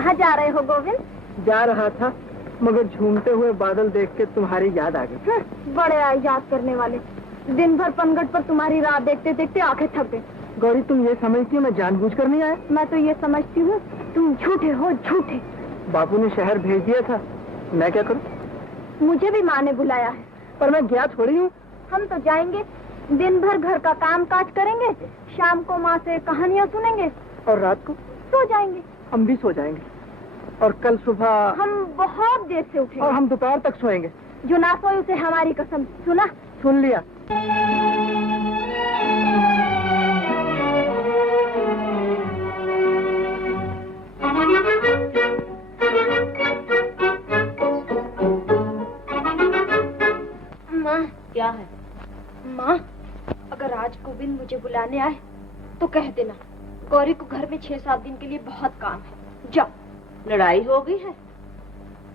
कहाँ जा रहे हो गोविंद? जा रहा था, मगर झूमते हुए बादल देख के तुम्हारी याद आ गई। बड़े आए याद करने वाले। दिन भर पनघट पर तुम्हारी राह देखते देखते आंखें थक गई। गौरी, तुम ये समझती हो मैं जानबूझकर नहीं आया? मैं तो ये समझती हूँ तुम झूठे हो, झूठे। बापू ने शहर भेज दिया था, मैं क्या करूँ? मुझे भी माँ ने बुलाया है, पर मैं गया थोड़ी हूँ। हम तो जाएंगे, दिन भर घर का काम काज करेंगे, शाम को माँ से कहानियाँ सुनेंगे और रात को सो जाएंगे। हम भी सो जाएंगे, और कल सुबह हम बहुत देर से उठेंगे, और हम दोपहर तक सोएंगे। जो ना सोए उसे हमारी कसम। सुना? सुन लिया। माँ। क्या है? माँ, अगर आज गोविंद मुझे बुलाने आए तो कह देना गौरी को घर में 6-7 दिन के लिए बहुत काम है। जाओ। लड़ाई हो गई है?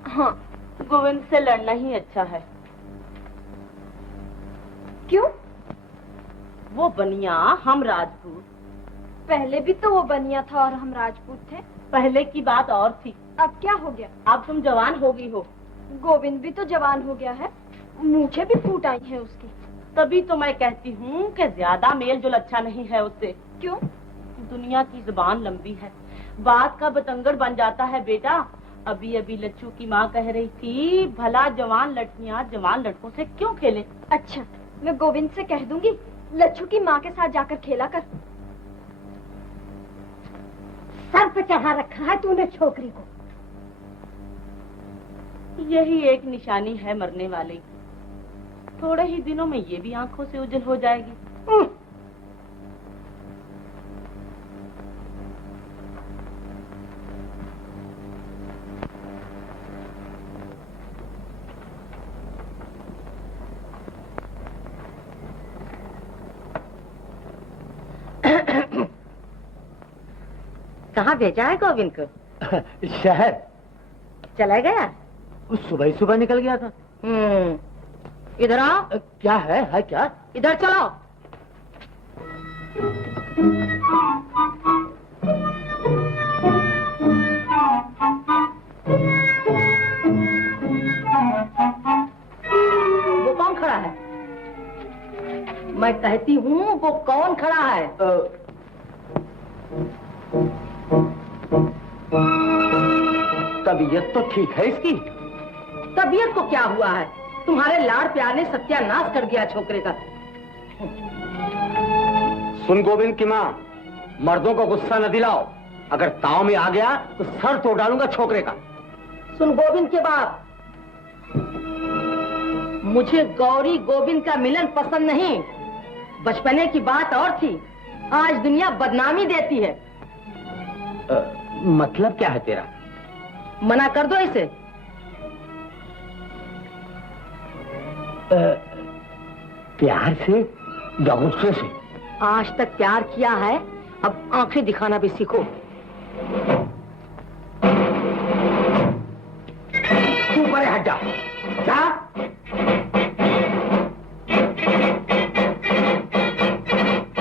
हाँ। गोविंद से लड़ना ही अच्छा है। क्यों? वो बनिया, हम राजपूत। पहले भी तो वो बनिया था और हम राजपूत थे। पहले की बात और थी। अब क्या हो गया? अब तुम जवान हो गई हो। गोविंद भी तो जवान हो गया है, मूछें भी फूट आई हैं उसकी। तभी तो मैं कहती हूँ कि ज्यादा मेल जोल अच्छा नहीं है उससे। क्यों? दुनिया की जुबान लंबी है, बात का बतंगड़ बन जाता है बेटा। अभी अभी लच्छू की माँ कह रही थी, भला जवान लड़कियाँ जवान लड़कों से क्यों खेले। अच्छा, मैं गोविंद से कह दूंगी लच्छू की माँ के साथ जाकर खेला कर। सर पे चढ़ा रखा है तूने छोकरी को। यही एक निशानी है मरने वाले की। थोड़े ही दिनों में ये भी आंखों से ओझल हो जाएगी। कहाँ भेजा है गोविंद को? शहर चला गया? सुबह ही सुबह निकल गया था। इधर आओ। क्या है क्या? इधर चलो। वो कौन खड़ा है? मैं कहती हूँ वो कौन खड़ा है? तबीयत तो ठीक है इसकी। तबीयत को क्या हुआ है? तुम्हारे लाड़ प्यार ने सत्यानाश कर दिया छोकरे का। सुन गोविंद की माँ, मर्दों को गुस्सा न दिलाओ। अगर ताव में आ गया तो सर तोड़ डालूंगा छोकरे का। सुन गोविंद के बाप, मुझे गौरी गोविंद का मिलन पसंद नहीं। बचपने की बात और थी, आज दुनिया बदनामी देती है। मतलब क्या है तेरा? मना कर दो इसे। प्यार से या गुस्से से? आज तक प्यार किया है, अब आंखें दिखाना भी सीखो। तू परे हट जा। जा।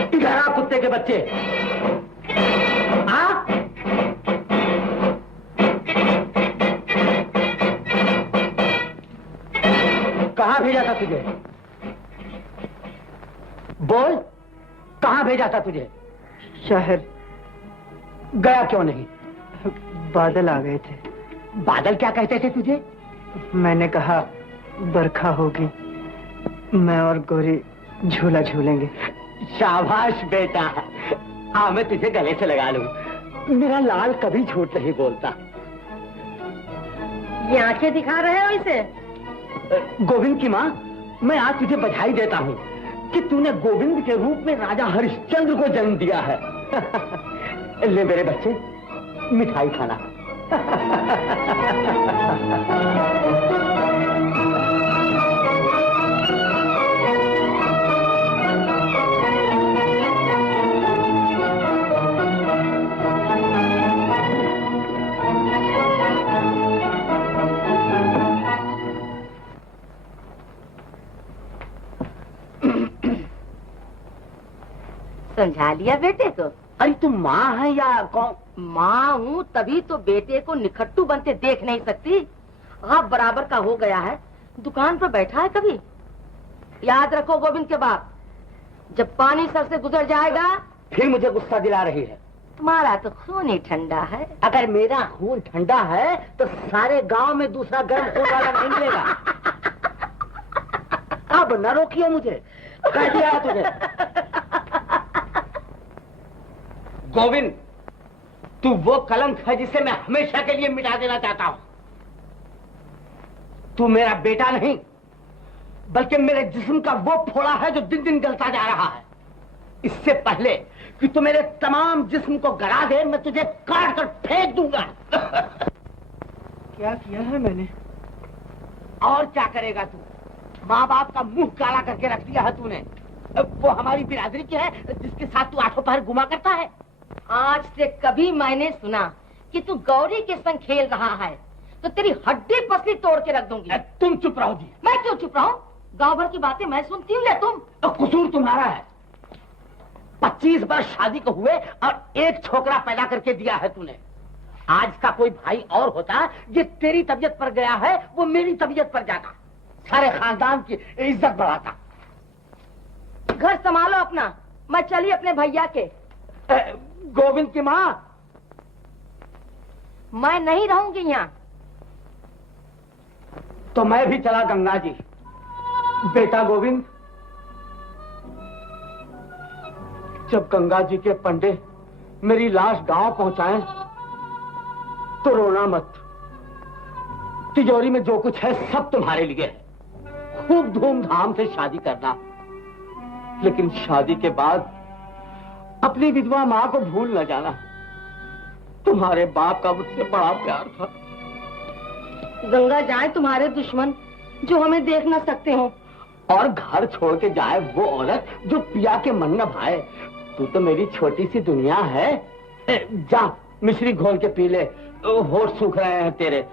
इधर आ कुत्ते के बच्चे। आ? कहाँ भेजा था तुझे? बोल, कहाँ भेजा था तुझे? शहर। गया क्यों नहीं? बादल आ गए थे। बादल क्या कहते थे तुझे? मैंने कहा बरखा होगी, मैं और गौरी झूला झूलेंगे। शाबाश बेटा, हाँ मैं तुझे गले से लगा लूं। मेरा लाल कभी झूठ नहीं बोलता। ये आंखें दिखा रहे हो इसे? गोविंद की माँ, मैं आज तुझे बधाई देता हूँ कि तूने गोविंद के रूप में राजा हरिश्चंद्र को जन्म दिया है। ले मेरे बच्चे, मिठाई खाना। समझा लिया बेटे को? अरे तुम माँ है या कौन? माँ हूँ, तभी तो बेटे को निखट्टू बनते देख नहीं सकती। आप बराबर का हो गया है, दुकान पर बैठा है कभी। याद रखो गोविंद के बाप, जब पानी सर से गुजर जाएगा। फिर मुझे गुस्सा दिला रही है। तुम्हारा तो खून ही ठंडा है। अगर मेरा खून ठंडा है तो सारे गांव में दूसरा गर्म खून वाला नहीं मिलेगा। अब न रोकियो मुझे, कह दिया है तुझे। गोविंद, तू वो कलंक है जिसे मैं हमेशा के लिए मिटा देना चाहता हूं। तू मेरा बेटा नहीं, बल्कि मेरे जिस्म का वो फोड़ा है जो दिन दिन गलता जा रहा है। इससे पहले कि तू मेरे तमाम जिस्म को गला दे, मैं तुझे काट कर फेंक दूंगा। क्या किया है मैंने? और क्या करेगा तू? माँ बाप का मुंह काला करके रख दिया है तूने। वो हमारी बिरादरी की है जिसके साथ तू आठों पहर घुमा करता है। आज से कभी मैंने सुना कि तू गौरी के संग खेल रहा है तो तेरी हड्डी पसली तोड़ के रख दूंगी। तुम चुप रहो जी। मैं क्यों चुप रहूं? गांव भर की बातें मैं सुनती हूँ या तुम? कसूर तुम्हारा है। 25 वर्ष शादी को हुए और एक छोकरा पैदा करके दिया है तूने। आज का कोई भाई और होता, ये तेरी तबीयत पर गया है, वो मेरी तबीयत पर जाता, सारे खानदान की इज्जत बढ़ाता। घर संभालो अपना, मैं चली अपने भैया के। गोविंद की माँ, मैं नहीं रहूंगी यहाँ। तो मैं भी चला गंगा जी। बेटा गोविंद, जब गंगा जी के पंडे मेरी लाश गांव पहुंचाएं तो रोना मत। तिजोरी में जो कुछ है सब तुम्हारे लिए है। खूब धूमधाम से शादी करना, लेकिन शादी के बाद अपनी विधवा मां को भूल न जाना। तुम्हारे बाप का मुझसे बड़ा प्यार था। गंगा जाए तुम्हारे दुश्मन जो हमें देख न सकते हो, और घर छोड़ के जाए वो औरत जो पिया के मन न भाए। तू तो मेरी छोटी सी दुनिया है। जा मिश्री घोल के पी ले, होठ सूख रहे हैं तेरे।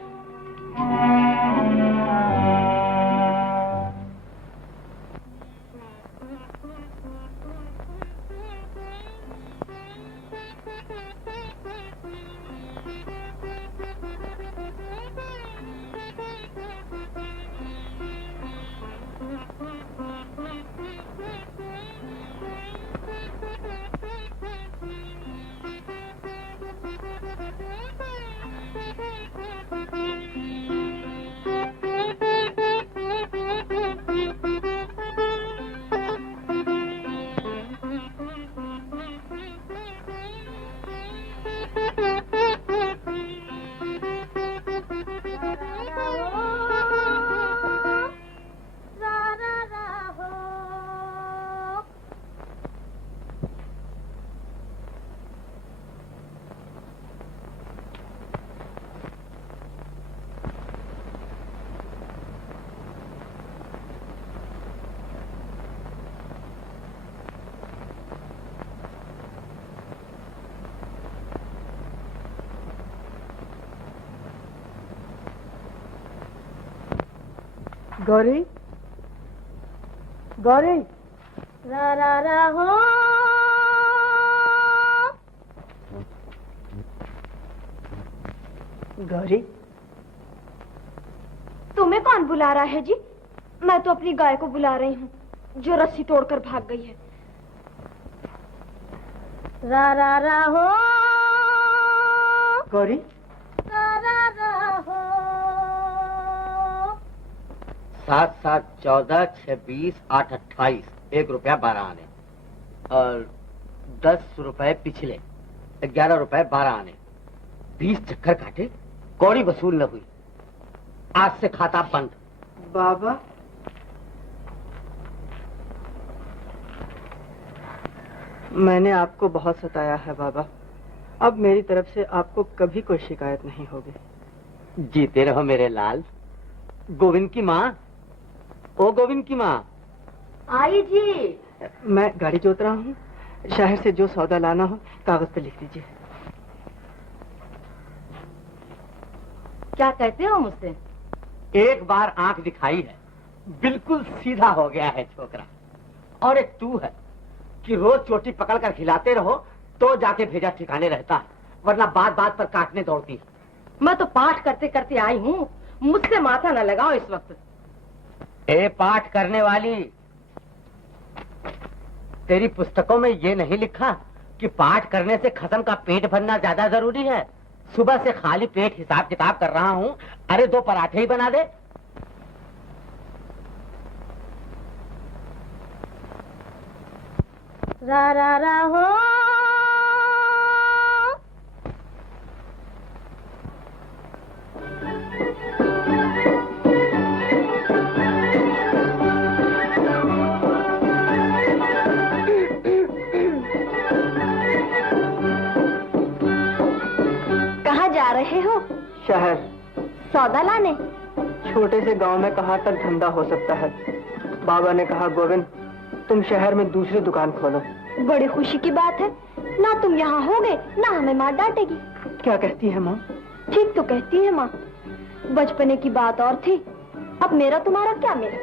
गौरी, गौरी, रा रा रा हो। गौरी, तुम्हें कौन बुला रहा है जी? मैं तो अपनी गाय को बुला रही हूँ जो रस्सी तोड़कर भाग गई है। रा रा रा हो। गौरी, रा रा रा हो। 7 7 14 6 20 8 28 1 रुपया 12 आने और 10 रुपए पिछले 11 रुपए 12 आने। 20 चक्कर काटे, कौड़ी वसूल न हुई। आज से खाता बंद। बाबा, मैंने आपको बहुत सताया है बाबा। अब मेरी तरफ से आपको कभी कोई शिकायत नहीं होगी। जीते रहो मेरे लाल। गोविंद की माँ, ओ गोविंद की माँ। आई जी। मैं गाड़ी जोत रहा हूँ, शहर से जो सौदा लाना हो कागज पे लिख दीजिए। क्या कहते हो मुझसे? एक बार आंख दिखाई है, बिल्कुल सीधा हो गया है छोकरा। और एक तू है कि रोज चोटी पकड़ कर खिलाते रहो तो जाके भेजा ठिकाने रहता, वरना बात बात पर काटने दौड़ती। मैं तो पाठ करते करते आई हूँ, मुझसे माथा न लगाओ इस वक्त। ए पाठ करने वाली, तेरी पुस्तकों में ये नहीं लिखा कि पाठ करने से खसम का पेट भरना ज्यादा जरूरी है? सुबह से खाली पेट हिसाब किताब कर रहा हूँ, अरे 2 पराठे ही बना दे। रा रा रा हो कहाँ जा रहे हो? शहर। सौदा लाने? छोटे से गांव में कहाँ तक धंधा हो सकता है। बाबा ने कहा गोविंद तुम शहर में दूसरी दुकान खोलो। बड़ी खुशी की बात है, ना तुम यहाँ होगे ना हमें माँ डांटेगी। क्या कहती है माँ? ठीक तो कहती है माँ, बचपने की बात और थी, अब मेरा तुम्हारा क्या मेल।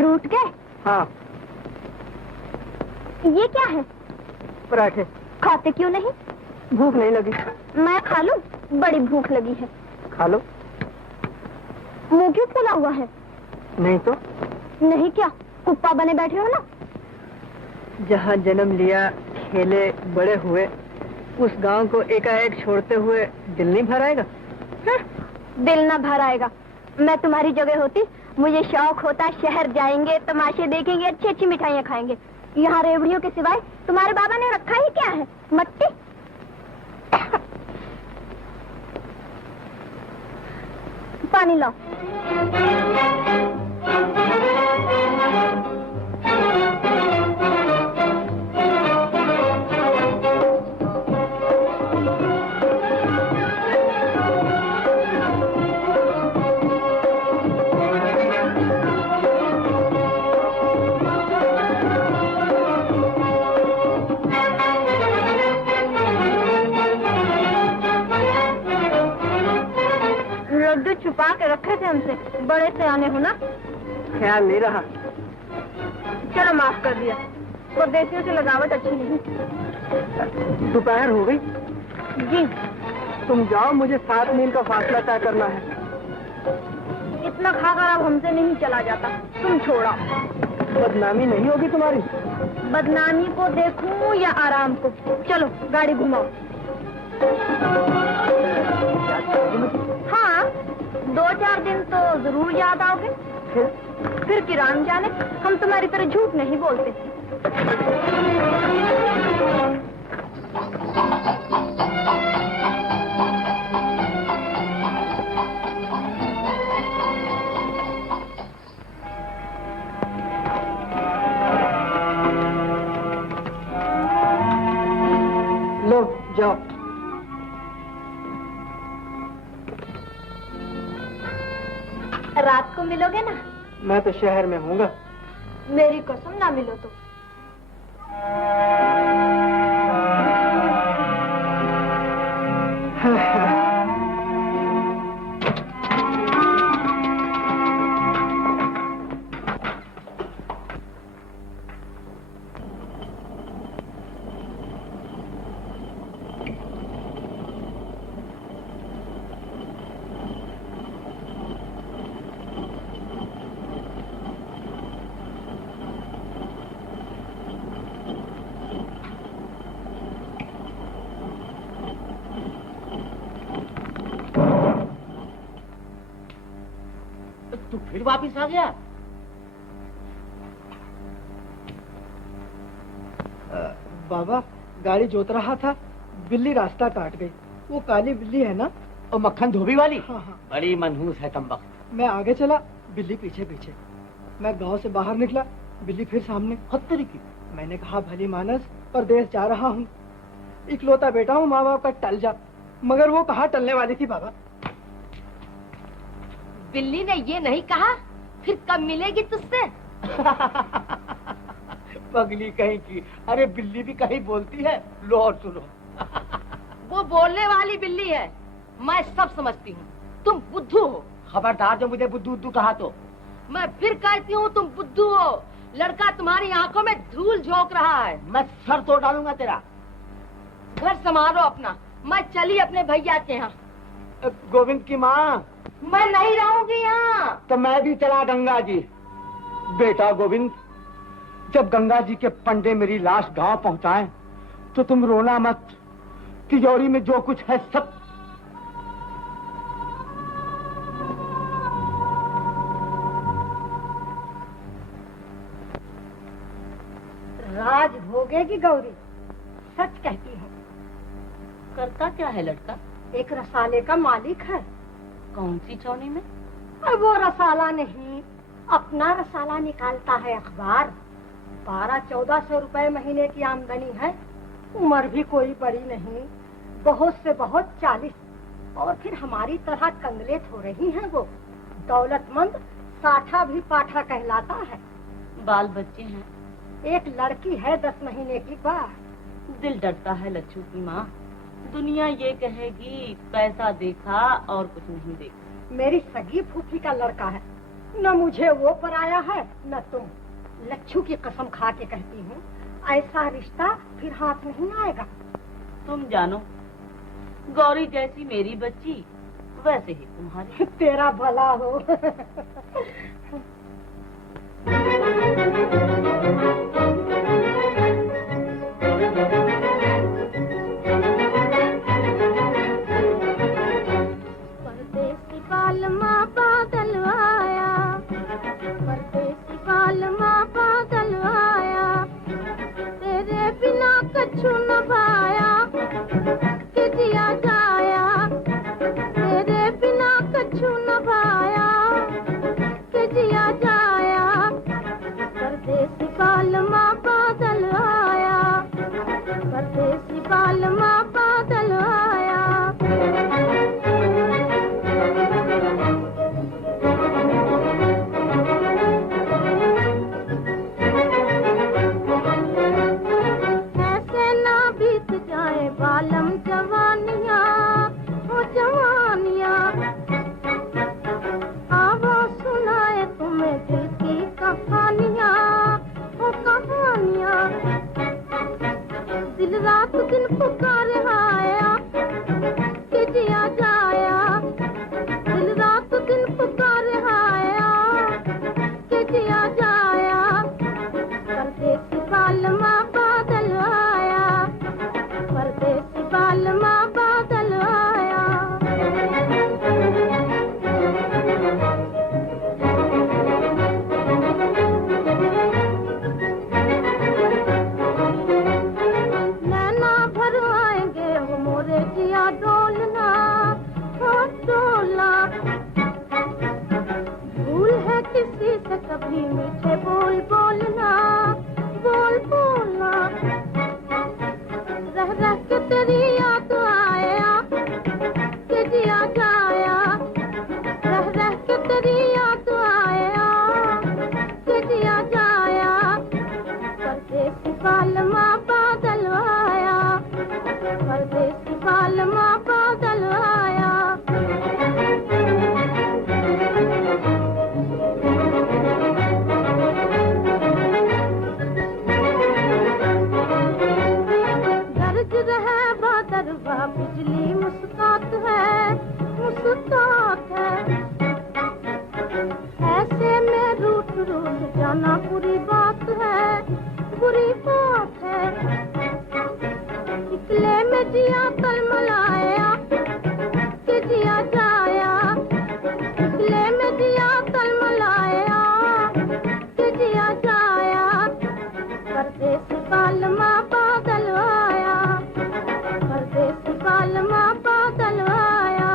रूठ गए? हाँ। ये क्या है? पराठे। खाते क्यों नहीं? भूख नहीं लगी। मैं खा लूं? बड़ी भूख लगी है। खा लो। मुंह क्यों फूला हुआ है? नहीं तो। नहीं क्या, कुप्पा बने बैठे हो ना? जहाँ जन्म लिया, खेले, बड़े हुए, उस गांव को एकाएक छोड़ते हुए दिल नहीं भर आएगा? दिल ना भर आएगा। मैं तुम्हारी जगह होती, मुझे शौक होता शहर जाएंगे, तमाशे देखेंगे, अच्छी अच्छी मिठाइयाँ खाएंगे। यहाँ रेवड़ियों के सिवाय तुम्हारे बाबा ने रखा ही क्या है? मट्टी। पानी लाओ। रखे थे हमसे, बड़े से आने हो ना। ख्याल नहीं रहा। चलो माफ कर दिया, परदेसियों से लगावट अच्छी नहीं। दोपहर हो गई। जी तुम जाओ, मुझे 7 मील का फासला तय करना है। इतना खाकर अब हमसे नहीं चला जाता, तुम छोड़ो। बदनामी नहीं होगी तुम्हारी? बदनामी को देखूं या आराम को? चलो गाड़ी घुमाओ। हाँ, 2-4 दिन तो जरूर याद आओगे। फिर किरान जाने, हम तुम्हारी तरह झूठ नहीं बोलते। लो जाओ। रात को मिलोगे ना? मैं तो शहर में हूँगा। मेरी कसम, ना मिलो तो। तू फिर वापिस आ गया? बाबा, गाड़ी जोत रहा था, बिल्ली रास्ता काट गई। वो काली बिल्ली है ना? और मक्खन धोबी वाली? हाँ हाँ। बड़ी मनहूस है तंबक। मैं आगे चला, बिल्ली पीछे पीछे। मैं गांव से बाहर निकला, बिल्ली फिर सामने। खत्तरी की। मैंने कहा, भली मानस, परदेश जा रहा हूँ, इकलौता बेटा हूँ, माँ बाप का टल जा। मगर वो कहाँ टलने वाली थी बाबा। बिल्ली ने ये नहीं कहा फिर कब मिलेगी तुझसे? पगली कहीं की। अरे बिल्ली भी कहीं बोलती है। लो और सुनो। वो बोलने वाली बिल्ली है, मैं सब समझती हूँ। तुम बुद्धू हो। खबरदार जो मुझे बुद्धू बुद्धू कहा तो। मैं फिर कहती हूँ तुम बुद्धू हो। लड़का तुम्हारी आंखों में धूल झोंक रहा है। मैं सर तोड़ डालूंगा तेरा। घर संभालो अपना, मैं चली अपने भैया के यहाँ। गोविंद की माँ। मैं नहीं रहूंगी यहाँ। तो मैं भी चला गंगा जी। बेटा गोविंद, जब गंगा जी के पंडे मेरी लाश गांव पहुंचाएं, तो तुम रोना मत। तिजोरी में जो कुछ है सब। राज भोगेगी गौरी, सच कहती हूँ। करता क्या है लड़का? एक रसाले का मालिक है। कौन सी चौनी में? और वो रसाला नहीं, अपना रसाला निकालता है अखबार। 1200-1400 रुपए महीने की आमदनी है। उम्र भी कोई बड़ी नहीं, बहुत से बहुत 40। और फिर हमारी तरह कंगले थोड़े ही हैं वो। दौलतमंद साठा भी पाठा कहलाता है। बाल बच्चे हैं? एक लड़की है 10 महीने की बात। दिल डरता है लच्छू की माँ। दुनिया ये कहेगी पैसा देखा और कुछ नहीं देखा। मेरी सगी फूफी का लड़का है, न मुझे वो पराया है न तुम। लच्छू की कसम खा के कहती हूँ, ऐसा रिश्ता फिर हाथ नहीं आएगा। तुम जानो, गौरी जैसी मेरी बच्ची वैसे ही तुम्हारी। तेरा भला हो। परदेसी पालमा बादल आया, परदेसी पालमा बादल आया, तेरे बिना कछु न भाया, कि जिया जाया, तेरे बिना कछु न भाया, कभी मीठे बोल बोलना, बोल बोलना। रह रह के तेरी याद आया कि जिया जाया, रह रह के तेरी याद आया कि जिया जाया। परदेसी पालमा बादल आया, परदेसी पालमा बादल आया। गरज रहे बादरवा बिजली मुस्कात है, मुस्कात है। ऐसे में रूठ रूठ जाना बुरी बात है, बुरी बात है। निकले में जिया तलमलाया कि जिया जाया, निकले में जिया तलमलाया कि जिया जाया। परदेसी पालमा बादल आया, परदेसी पालमा बादल आया।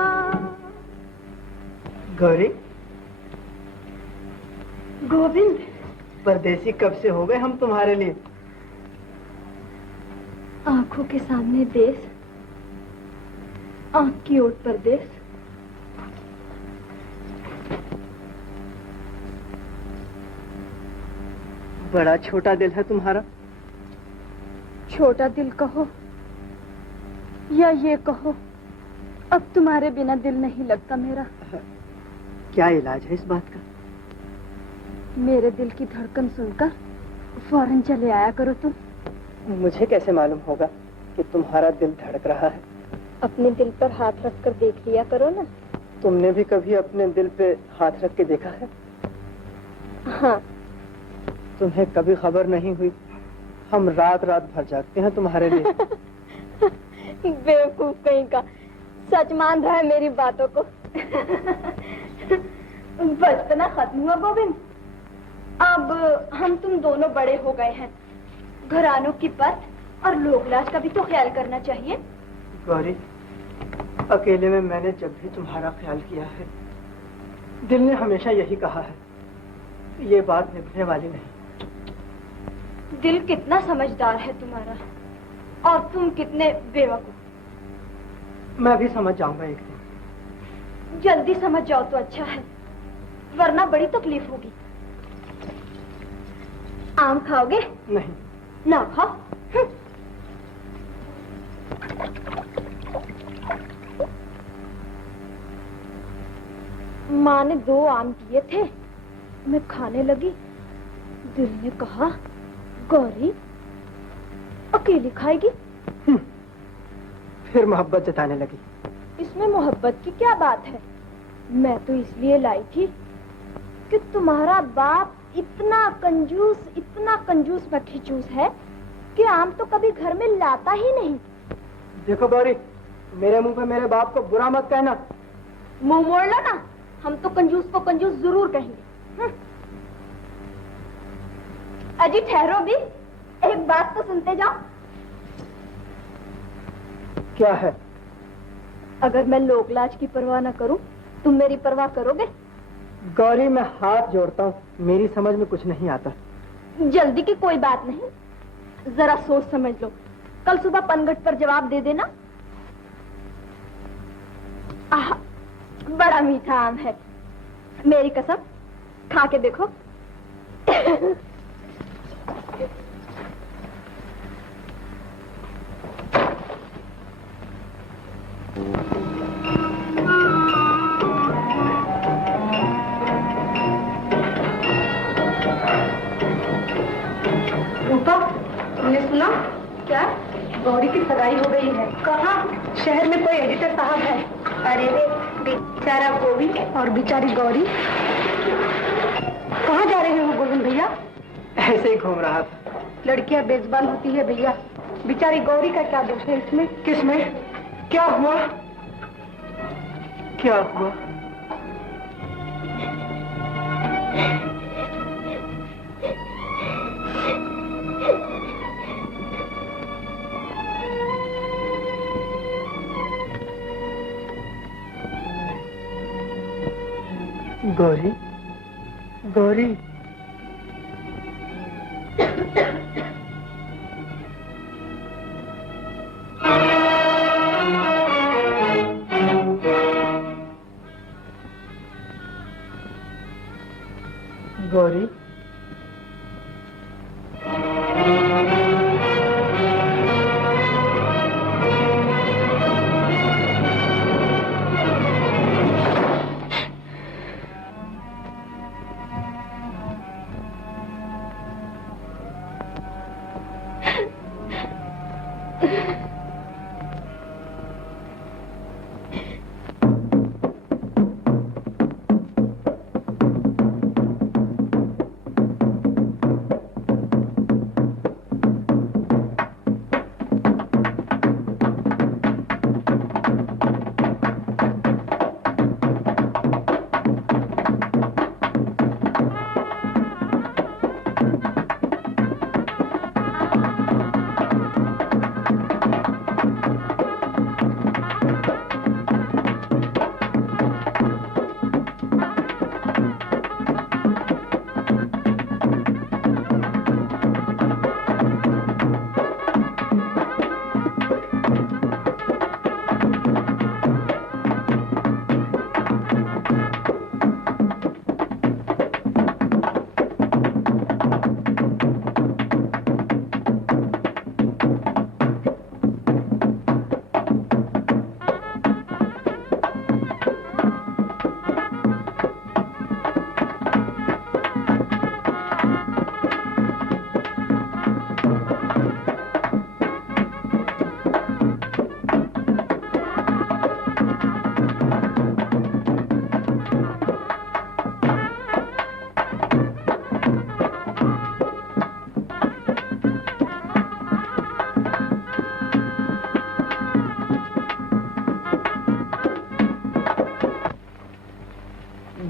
गौरी, गोविंद, परदेसी कब से हो गए हम तुम्हारे लिए। आंखों के सामने देश, आंख की ओट परदेश। बड़ा छोटा दिल है तुम्हारा। छोटा दिल कहो या ये कहो, अब तुम्हारे बिना दिल नहीं लगता मेरा। क्या इलाज है इस बात का। मेरे दिल की धड़कन सुनकर फौरन चले आया करो तुम। मुझे कैसे मालूम होगा कि तुम्हारा दिल धड़क रहा है। अपने दिल पर हाथ रखकर देख लिया करो ना। तुमने भी कभी अपने दिल पे हाथ रख के देखा है। हाँ। तुम्हें कभी खबर नहीं हुई, हम रात रात भर जागते हैं तुम्हारे लिए। बेवकूफ कहीं का, सच मान रहा है मेरी बातों को। बचपना खत्म हुआ गोविंद, अब हम तुम दोनों बड़े हो गए हैं। घरानों की पत और लोकलाज का भी तो ख्याल करना चाहिए। गौरी, अकेले में मैंने जब भी तुम्हारा ख्याल किया है, दिल ने हमेशा यही कहा है, ये बात निभने वाली नहीं। दिल कितना समझदार है तुम्हारा, और तुम कितने बेवकूफ। मैं भी समझ जाऊंगा एक दिन। जल्दी समझ जाओ तो अच्छा है, वरना बड़ी तकलीफ होगी। आम खाओगे? नहीं। ना खाओ। माँ ने 2 आम दिए थे, मैं खाने लगी। दिल ने कहा, गौरी अकेली खाएगी। फिर मोहब्बत जताने लगी। इसमें मोहब्बत की क्या बात है। मैं तो इसलिए लाई थी कि तुम्हारा बाप इतना कंजूस मक्खीचूस है कि आम तो कभी घर में लाता ही नहीं। देखो गौरी, मेरे मुंह पे मेरे बाप को बुरा मत कहना। मुंह मोड़ लो ना, हम तो कंजूस को कंजूस जरूर कहेंगे। अजी ठहरो भी, एक बात तो सुनते जाओ। क्या है? अगर मैं लोकलाज की परवाह न करूं, तुम मेरी परवाह करोगे? गौरी, मैं हाथ जोड़ता हूँ, मेरी समझ में कुछ नहीं आता। जल्दी की कोई बात नहीं, जरा सोच समझ लो। कल सुबह पनघट पर जवाब दे देना। आह, बड़ा मीठा आम है, मेरी कसम, खा के देखो। रूपा, तुमने सुना? क्या? गौरी की सगाई हो गई है। कहाँ? शहर में कोई एडिटर साहब है। अरे रे, बेचारा गोविंद और बेचारी गौरी। कहाँ जा रहे हो गोविंद भैया? ऐसे ही घूम रहा था। लड़कियां बेजुबान होती है भैया, बेचारी गौरी का क्या दोष है इसमें? किसमें? क्या हुआ? क्या हुआ? गौरी, गौरी। गौरी,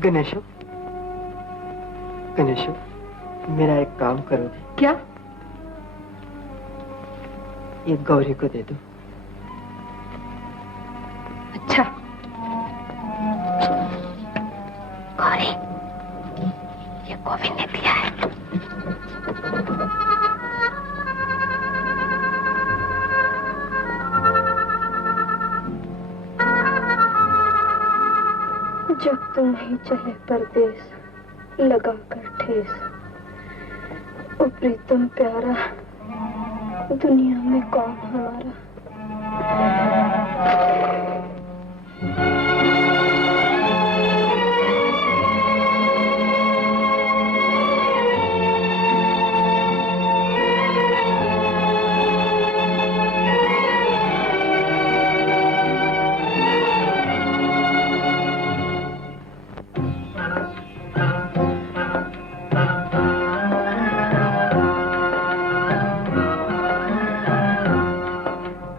गणेशो, गणेशो, मेरा एक काम करोगे? क्या? ये गौरी को दे दो। अच्छा। गौरी, ये गोविंद ने दिया है। जब तुम ही चले परदेस लगा कर ठेस, ओ प्रीतम प्यारा दुनिया में कौन हमारा।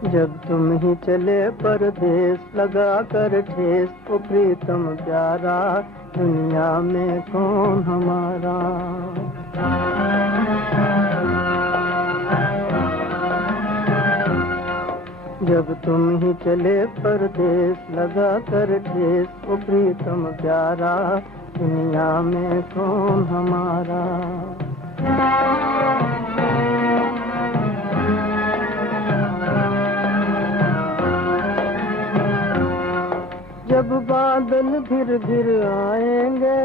जब तुम ही चले परदेस लगा कर ठेस, ओ प्रीतम प्यारा दुनिया में कौन हमारा। जब तुम ही चले परदेस लगा कर ठेस, ओ प्रीतम प्यारा दुनिया में कौन हमारा। जब बादल घिर घिर आएंगे,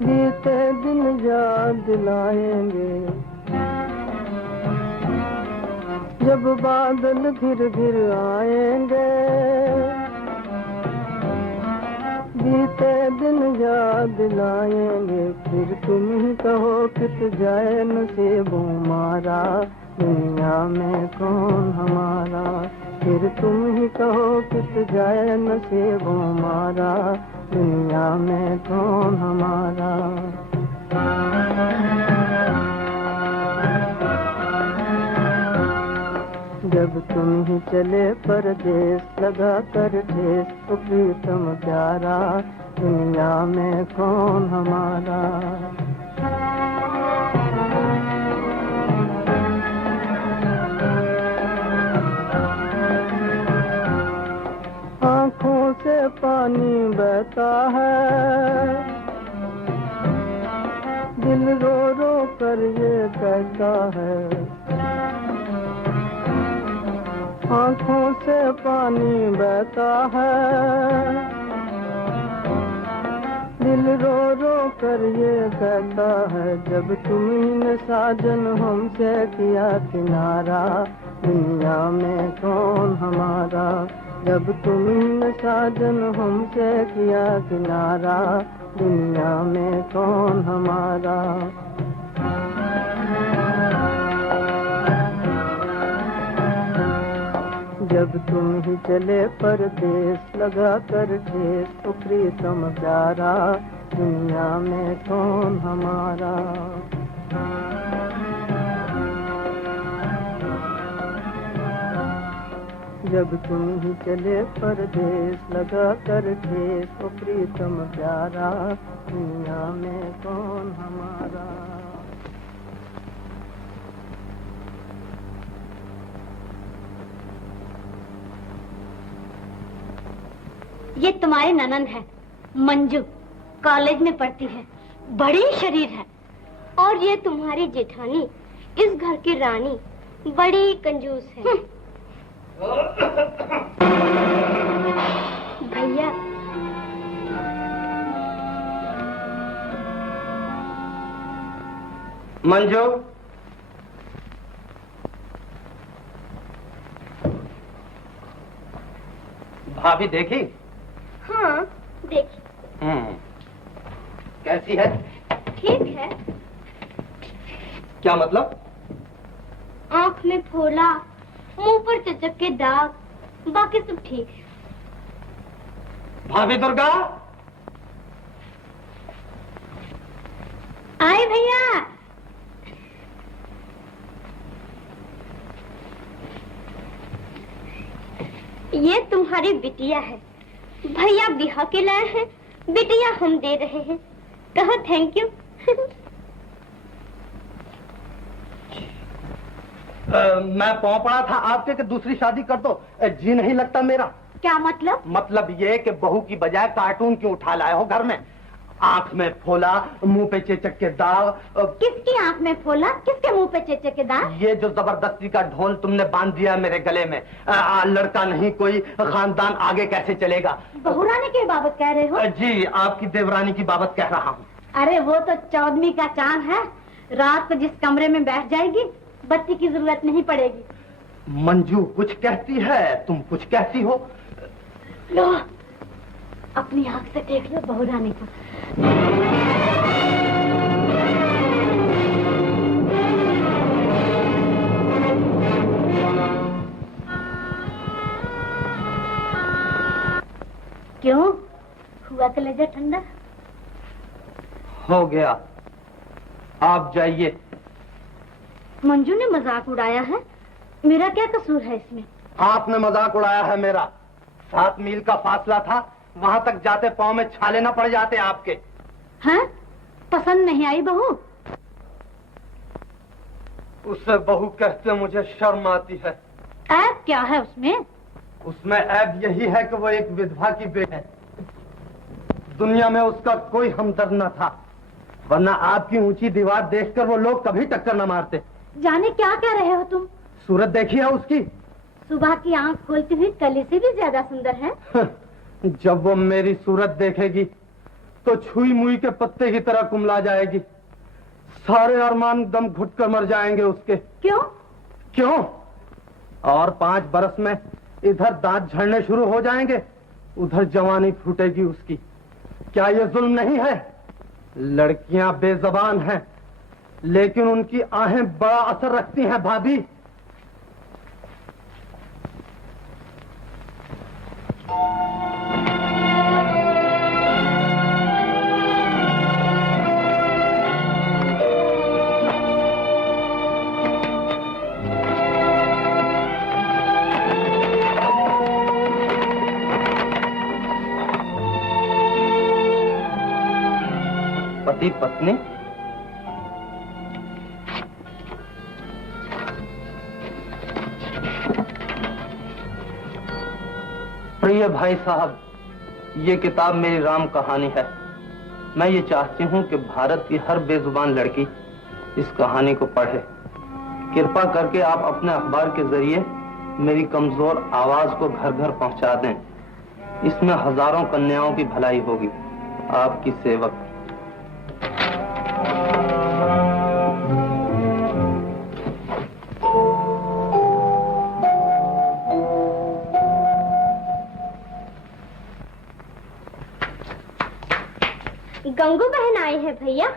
बीते दिन याद दिलाएंगे। जब बादल घिर घिर आएंगे, बीते दिन याद दिलाएंगे। फिर तुम ही कहो कित जाए नसीबों मारा, दुनिया में कौन हमारा। फिर तुम ही कहो कित जाए नसीबों मारा, दुनिया में कौन हमारा। जब तुम ही चले परदेस लगा कर ठेस, ओ प्रीतम प्यारा दुनिया में कौन हमारा। आँखों से पानी बहता है, दिल कर ये कहता है, आंखों से पानी बहता है। दिल रो रो कर ये कहता है, जब तुमने साजन हमसे किया किनारा, दुनिया में कौन हमारा। जब तुमने साजन हमसे किया किनारा, दुनिया में कौन हमारा। जब तुम ही चले परदेस लगा कर ठेस, तो प्रीतम प्यारा, दुनिया में कौन हमारा। जब तुम ही चले परदेस लगा कर ठेस, तो प्रीतम प्यारा, दुनिया में कौन हमारा। ये तुम्हारे ननंद है मंजू, कॉलेज में पढ़ती है, बड़ी शरीर है। और ये तुम्हारी जेठानी, इस घर की रानी, बड़ी कंजूस है। भैया मंजू, भाभी देखी? हाँ देखी। कैसी है? ठीक है। क्या मतलब? आँख में फोला, मुंह पर चचक के दाग, बाकी सब ठीक है। भाभी दुर्गा, आए भैया। ये तुम्हारी बिटिया है, भैया बिहा के लाए हैं, बिटिया हम दे रहे हैं, कहो थैंक यू। मैं पाँव पड़ा था आपके कि दूसरी शादी कर दो, जी नहीं लगता मेरा। क्या मतलब? मतलब ये कि बहू की बजाय कार्टून क्यों उठा लाए हो घर में? आंख में फोला, मुंह पे चेचक के दाग। किसकी आंख में फोला, किसके मुंह पे चेचक के दाग? ये जो जबरदस्ती का ढोल तुमने बांध दिया मेरे गले में, लड़का नहीं कोई, खानदान आगे कैसे चलेगा? बहुरानी की बाबत कह रहे हो? जी, आपकी देवरानी की बाबत कह रहा हूँ। अरे वो तो 14वीं का चांद है, रात को जिस कमरे में बैठ जाएगी बत्ती की जरूरत नहीं पड़ेगी। मंजू कुछ कहती है, तुम कुछ कहती हो। लो अपनी आंख से देख लो बहुरानी को। क्यों हुआ कलेजा ठंडा? हो गया, आप जाइए। मंजू ने मजाक उड़ाया है, मेरा क्या कसूर है इसमें? आपने मजाक उड़ाया है मेरा। 7 मील का फासला था, वहां तक जाते पांव में छाले न पड़ जाते आपके। हैं? पसंद नहीं आई बहू? उसे बहू कहते मुझे शर्म आती है। ऐब क्या है उसमें? उसमें ऐब यही है कि वो एक विधवा की बेटी है। दुनिया में उसका कोई हमदर्द न था, वरना आपकी ऊंची दीवार देखकर वो लोग कभी टक्कर न मारते। जाने क्या कह रहे हो तुम? सूरत देखी है उसकी? सुबह की आंख खोलती हुई कली से भी ज्यादा सुंदर है। जब वो मेरी सूरत देखेगी तो छुई मुई के पत्ते की तरह कुमला जाएगी। सारे अरमान दम घुट कर मर जाएंगे उसके। क्यों? क्यों? और 5 बरस में इधर दांत झड़ने शुरू हो जाएंगे, उधर जवानी फूटेगी उसकी। क्या ये जुल्म नहीं है? लड़कियां बेजबान हैं, लेकिन उनकी आहें बड़ा असर रखती हैं भाभी। पति पत्नी प्रिय भाई साहब, ये किताब मेरी राम कहानी है। मैं ये चाहती हूँ कि भारत की हर बेजुबान लड़की इस कहानी को पढ़े। कृपा करके आप अपने अखबार के जरिए मेरी कमजोर आवाज को घर घर पहुंचा दें। इसमें हजारों कन्याओं की भलाई होगी। आपकी सेवक। गंगू बहन आई है भैया।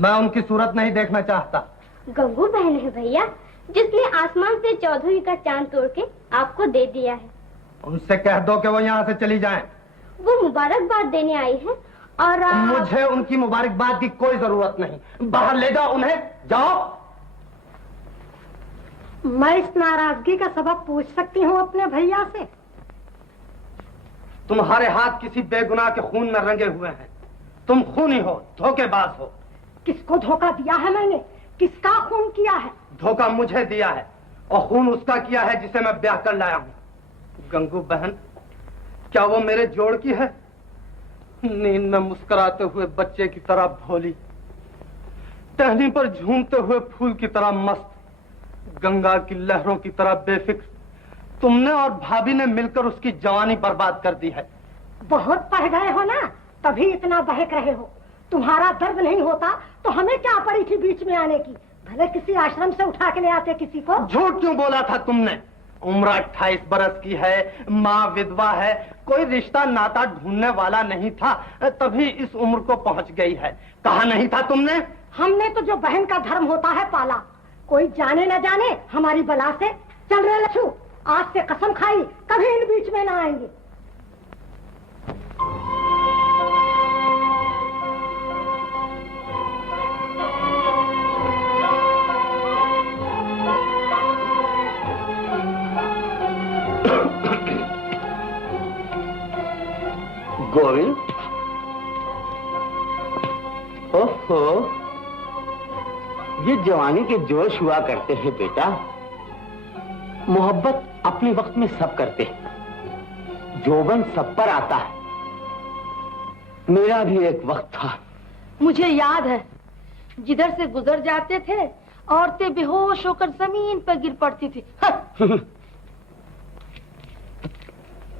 मैं उनकी सूरत नहीं देखना चाहता। गंगू बहन है भैया, जिसने आसमान से चौधरी का चांद तोड़ के आपको दे दिया है। उनसे कह दो कि वो यहाँ से चली जाएं। वो मुबारकबाद देने आई है और मुझे उनकी मुबारकबाद की कोई जरूरत नहीं। बाहर ले जाओ उन्हें, जाओ। मैं इस नाराजगी का सबब पूछ सकती हूँ अपने भैया से? तुम्हारे हाथ किसी बेगुनाह के खून में रंगे हुए हैं। तुम खूनी हो, धोखेबाज हो। किसको धोखा दिया है मैंने? किसका खून किया है? धोखा मुझे दिया है और खून उसका किया है जिसे मैं ब्याह कर लाया हूँ। गंगू बहन, क्या वो मेरे जोड़ की है? नींद में मुस्कुराते हुए बच्चे की तरह भोली, टहनी पर झूमते हुए फूल की तरह मस्त, गंगा की लहरों की तरह बेफिक्र। तुमने और भाभी ने मिलकर उसकी जवानी बर्बाद कर दी है। बहुत पढ़ गए हो ना, तभी इतना बहक रहे हो। तुम्हारा दर्द नहीं होता तो हमें क्या पड़ी थी बीच में आने की? भले किसी आश्रम से उठा के ले आते किसी को। झूठ क्यों बोला था तुमने? उम्र 28 बरस की है, माँ विधवा है, कोई रिश्ता नाता ढूंढने वाला नहीं था, तभी इस उम्र को पहुंच गई है। कहा नहीं था तुमने? हमने तो जो बहन का धर्म होता है पाला। कोई जाने न जाने हमारी बला से। चल रहे लच्छू, आज से कसम खाई कभी इन बीच में ना आएंगे। गोविंद, ओहो, ये जवानी के जोश हुआ करते हैं बेटा। मोहब्बत अपने वक्त में सब करते हैं, जोबन सब पर आता है। मेरा भी एक वक्त था। मुझे याद है, जिधर से गुजर जाते थे औरतें बेहोश होकर जमीन पर गिर पड़ती थी।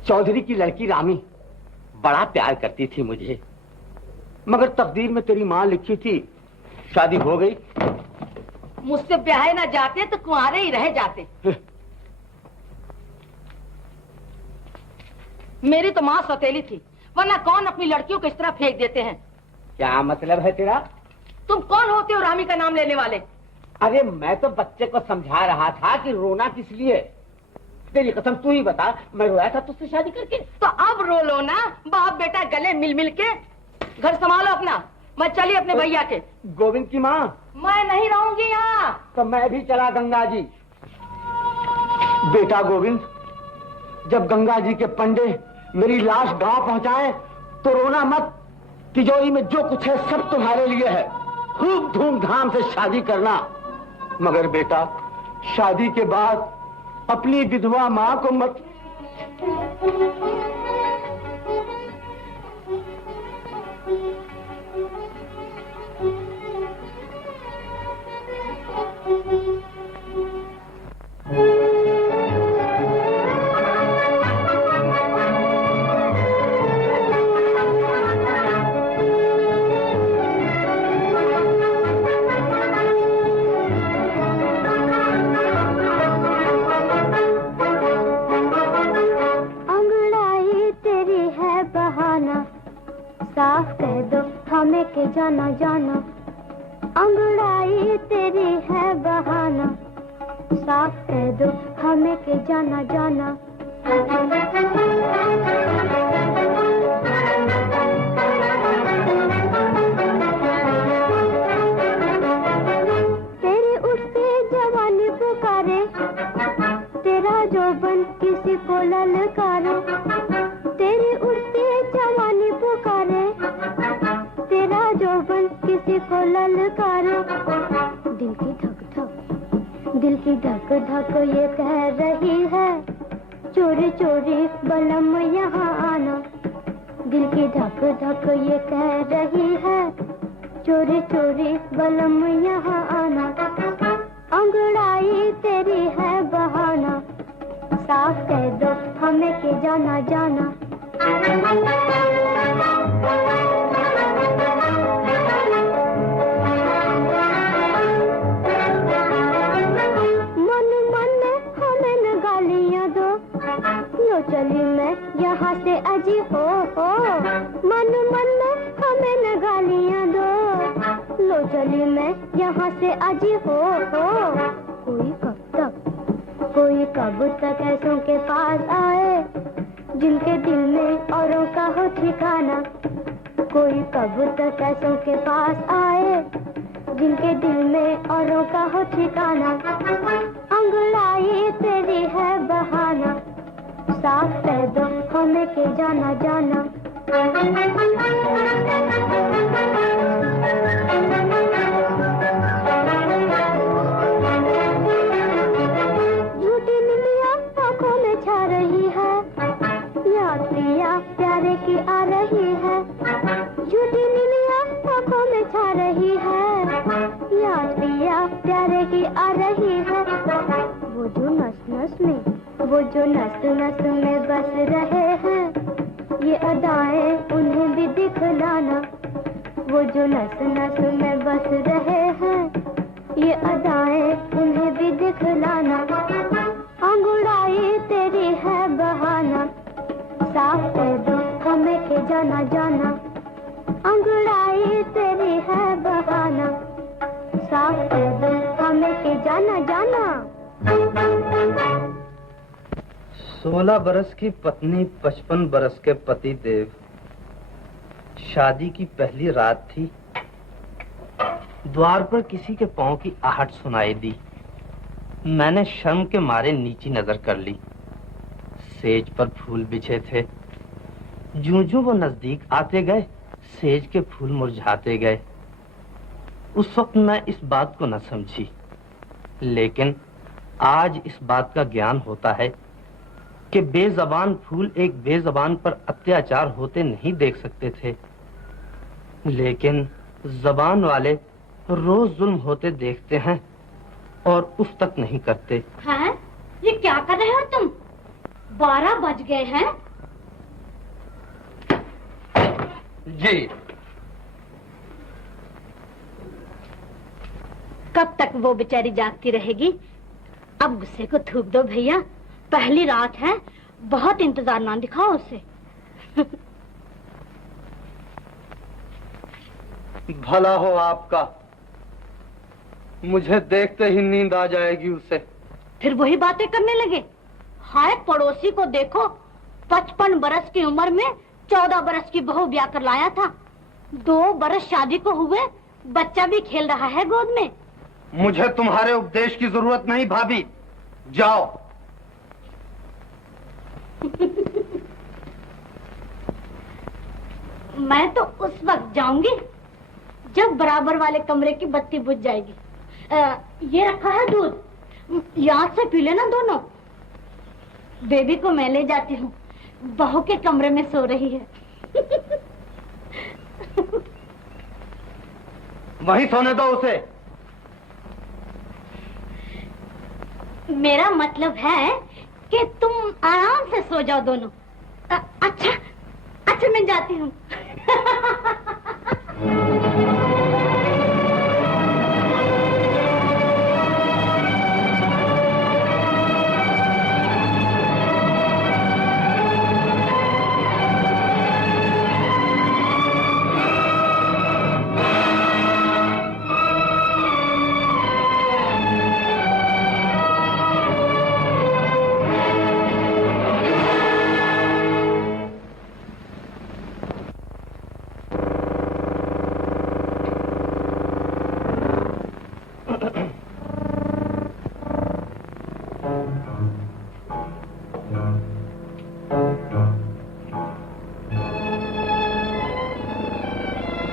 चौधरी की लड़की रामी बड़ा प्यार करती थी मुझे, मगर तकदीर में तेरी माँ लिखी थी, शादी हो गई। मुझसे ब्याहे ना जाते तो कुंवारे ही रह जाते। मेरी तो माँ सौतेली थी, वरना कौन अपनी लड़कियों को इस तरह फेंक देते हैं। क्या मतलब है तेरा? तुम कौन होते हो रामी का नाम लेने वाले? अरे मैं तो बच्चे को समझा रहा था कि रोना किस लिए। तेरी कसम तू ही बता, मैं रोया था तुझसे शादी करके? तो अब रो लो ना, बाप बेटा गले मिल मिल के। घर संभालो अपना, मैं चली अपने भैया के। गोविंद की माँ, मैं नहीं रहूंगी यहाँ। तो मैं भी चला गंगा जी। बेटा गोविंद, जब गंगा जी के पंडे मेरी लाश गांव पहुंचाए तो रोना मत। तिजोरी में जो कुछ है सब तुम्हारे लिए है। खूब धूमधाम से शादी करना, मगर बेटा शादी के बाद अपनी विधवा माँ को मत। साफ कह दो हमें के जाना जाना, अंगड़ाई तेरी है बहाना। साफ कह दो हमें के जाना जाना। तेरी उठती जवानी पुकारे, तेरा जोबन किसी को ललकारे। तेरी उठती जवानी पुकारे, तेरा जोबन किसी को ललकारे। दिल की धक धक, दिल की धक धक ये कह रही है, चोरी चोरी बलम यहाँ आना। दिल की धक धक ये कह रही है, चोरी चोरी बलम यहाँ आना, अंगड़ाई तेरी है बहाना, साफ कह दो हमें के जाना जाना। मन मन हमें न गालियाँ दो, लो चली मैं यहाँ से अजी हो। मन मन हमें न गालियाँ दो, लो चली मैं यहाँ से अजी हो। कोई कब तक ऐसों के पास आए जिनके दिल में औरों का हो ठिकाना, कोई कब तक ऐसों के पास आए जिनके दिल में औरों का हो ठिकाना, अंगड़ाई तेरी है बहाना, साफ कह दो हमें के जाना जाना। झूठी नीलिया आंखों में छा रही है, याद प्रिया प्यारे की आ रही है। झूठी नीलिया आंखों में छा रही है, याद प्रिया प्यारे की आ रही है। वो जो नस नस में, वो जो नस नस में बस रहे हैं, ये अदाएं उन्हें भी दिखलाना। वो जो नस नस में बस रहे हैं, ये अदाएं उन्हें भी दिखलाना। अंगड़ाई तेरी है बहाना, साफ कह दो हमें के जाना जाना। अंगड़ाई तेरी है बहाना, साफ कह दो हमें के जाना जाना। 16 बरस की पत्नी 55 बरस के पति देव। शादी की पहली रात थी। द्वार पर किसी के पांव की आहट सुनाई दी। मैंने शर्म के मारे नीची नजर कर ली। सेज पर फूल बिछे थे। जूं-जूं वो नजदीक आते गए, सेज के फूल मुरझाते गए। उस वक्त मैं इस बात को न समझी, लेकिन आज इस बात का ज्ञान होता है कि बेजबान फूल एक बेजबान पर अत्याचार होते नहीं देख सकते थे, लेकिन जबान वाले रोज जुल्म होते देखते हैं और उस तक नहीं करते। हैं? ये क्या कर रहे हो तुम? 12 बज गए हैं। जी। कब तक वो बेचारी जागती रहेगी? अब गुस्से को थूक दो भैया, पहली रात है, बहुत इंतजार ना दिखाओ उसे। भला हो आपका, मुझे देखते ही नींद आ जाएगी उसे। फिर वही बातें करने लगे। हाय पड़ोसी को देखो, 55 बरस की उम्र में 14 बरस की बहू ब्याह कर लाया था। 2 बरस शादी को हुए, बच्चा भी खेल रहा है गोद में। मुझे तुम्हारे उपदेश की जरूरत नहीं भाभी, जाओ। मैं तो उस वक्त जाऊंगी जब बराबर वाले कमरे की बत्ती बुझ जाएगी। ये रखा है दूध, याद से पी लेना दोनों। बेबी को मैं ले जाती हूँ, बहू के कमरे में सो रही है। वहीं सोने दो उसे। मेरा मतलब है कि तुम आराम से सो जाओ दोनों। अच्छा मैं जाती हूँ।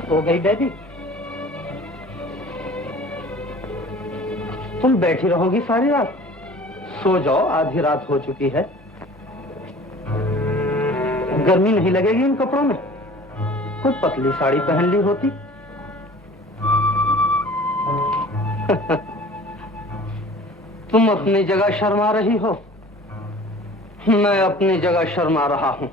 हो गई बेबी? तुम बैठी रहोगी सारी रात? सो जाओ, आधी रात हो चुकी है। गर्मी नहीं लगेगी इन कपड़ों में? कोई पतली साड़ी पहन ली होती। तुम अपनी जगह शर्मा रही हो, मैं अपनी जगह शर्मा रहा हूँ।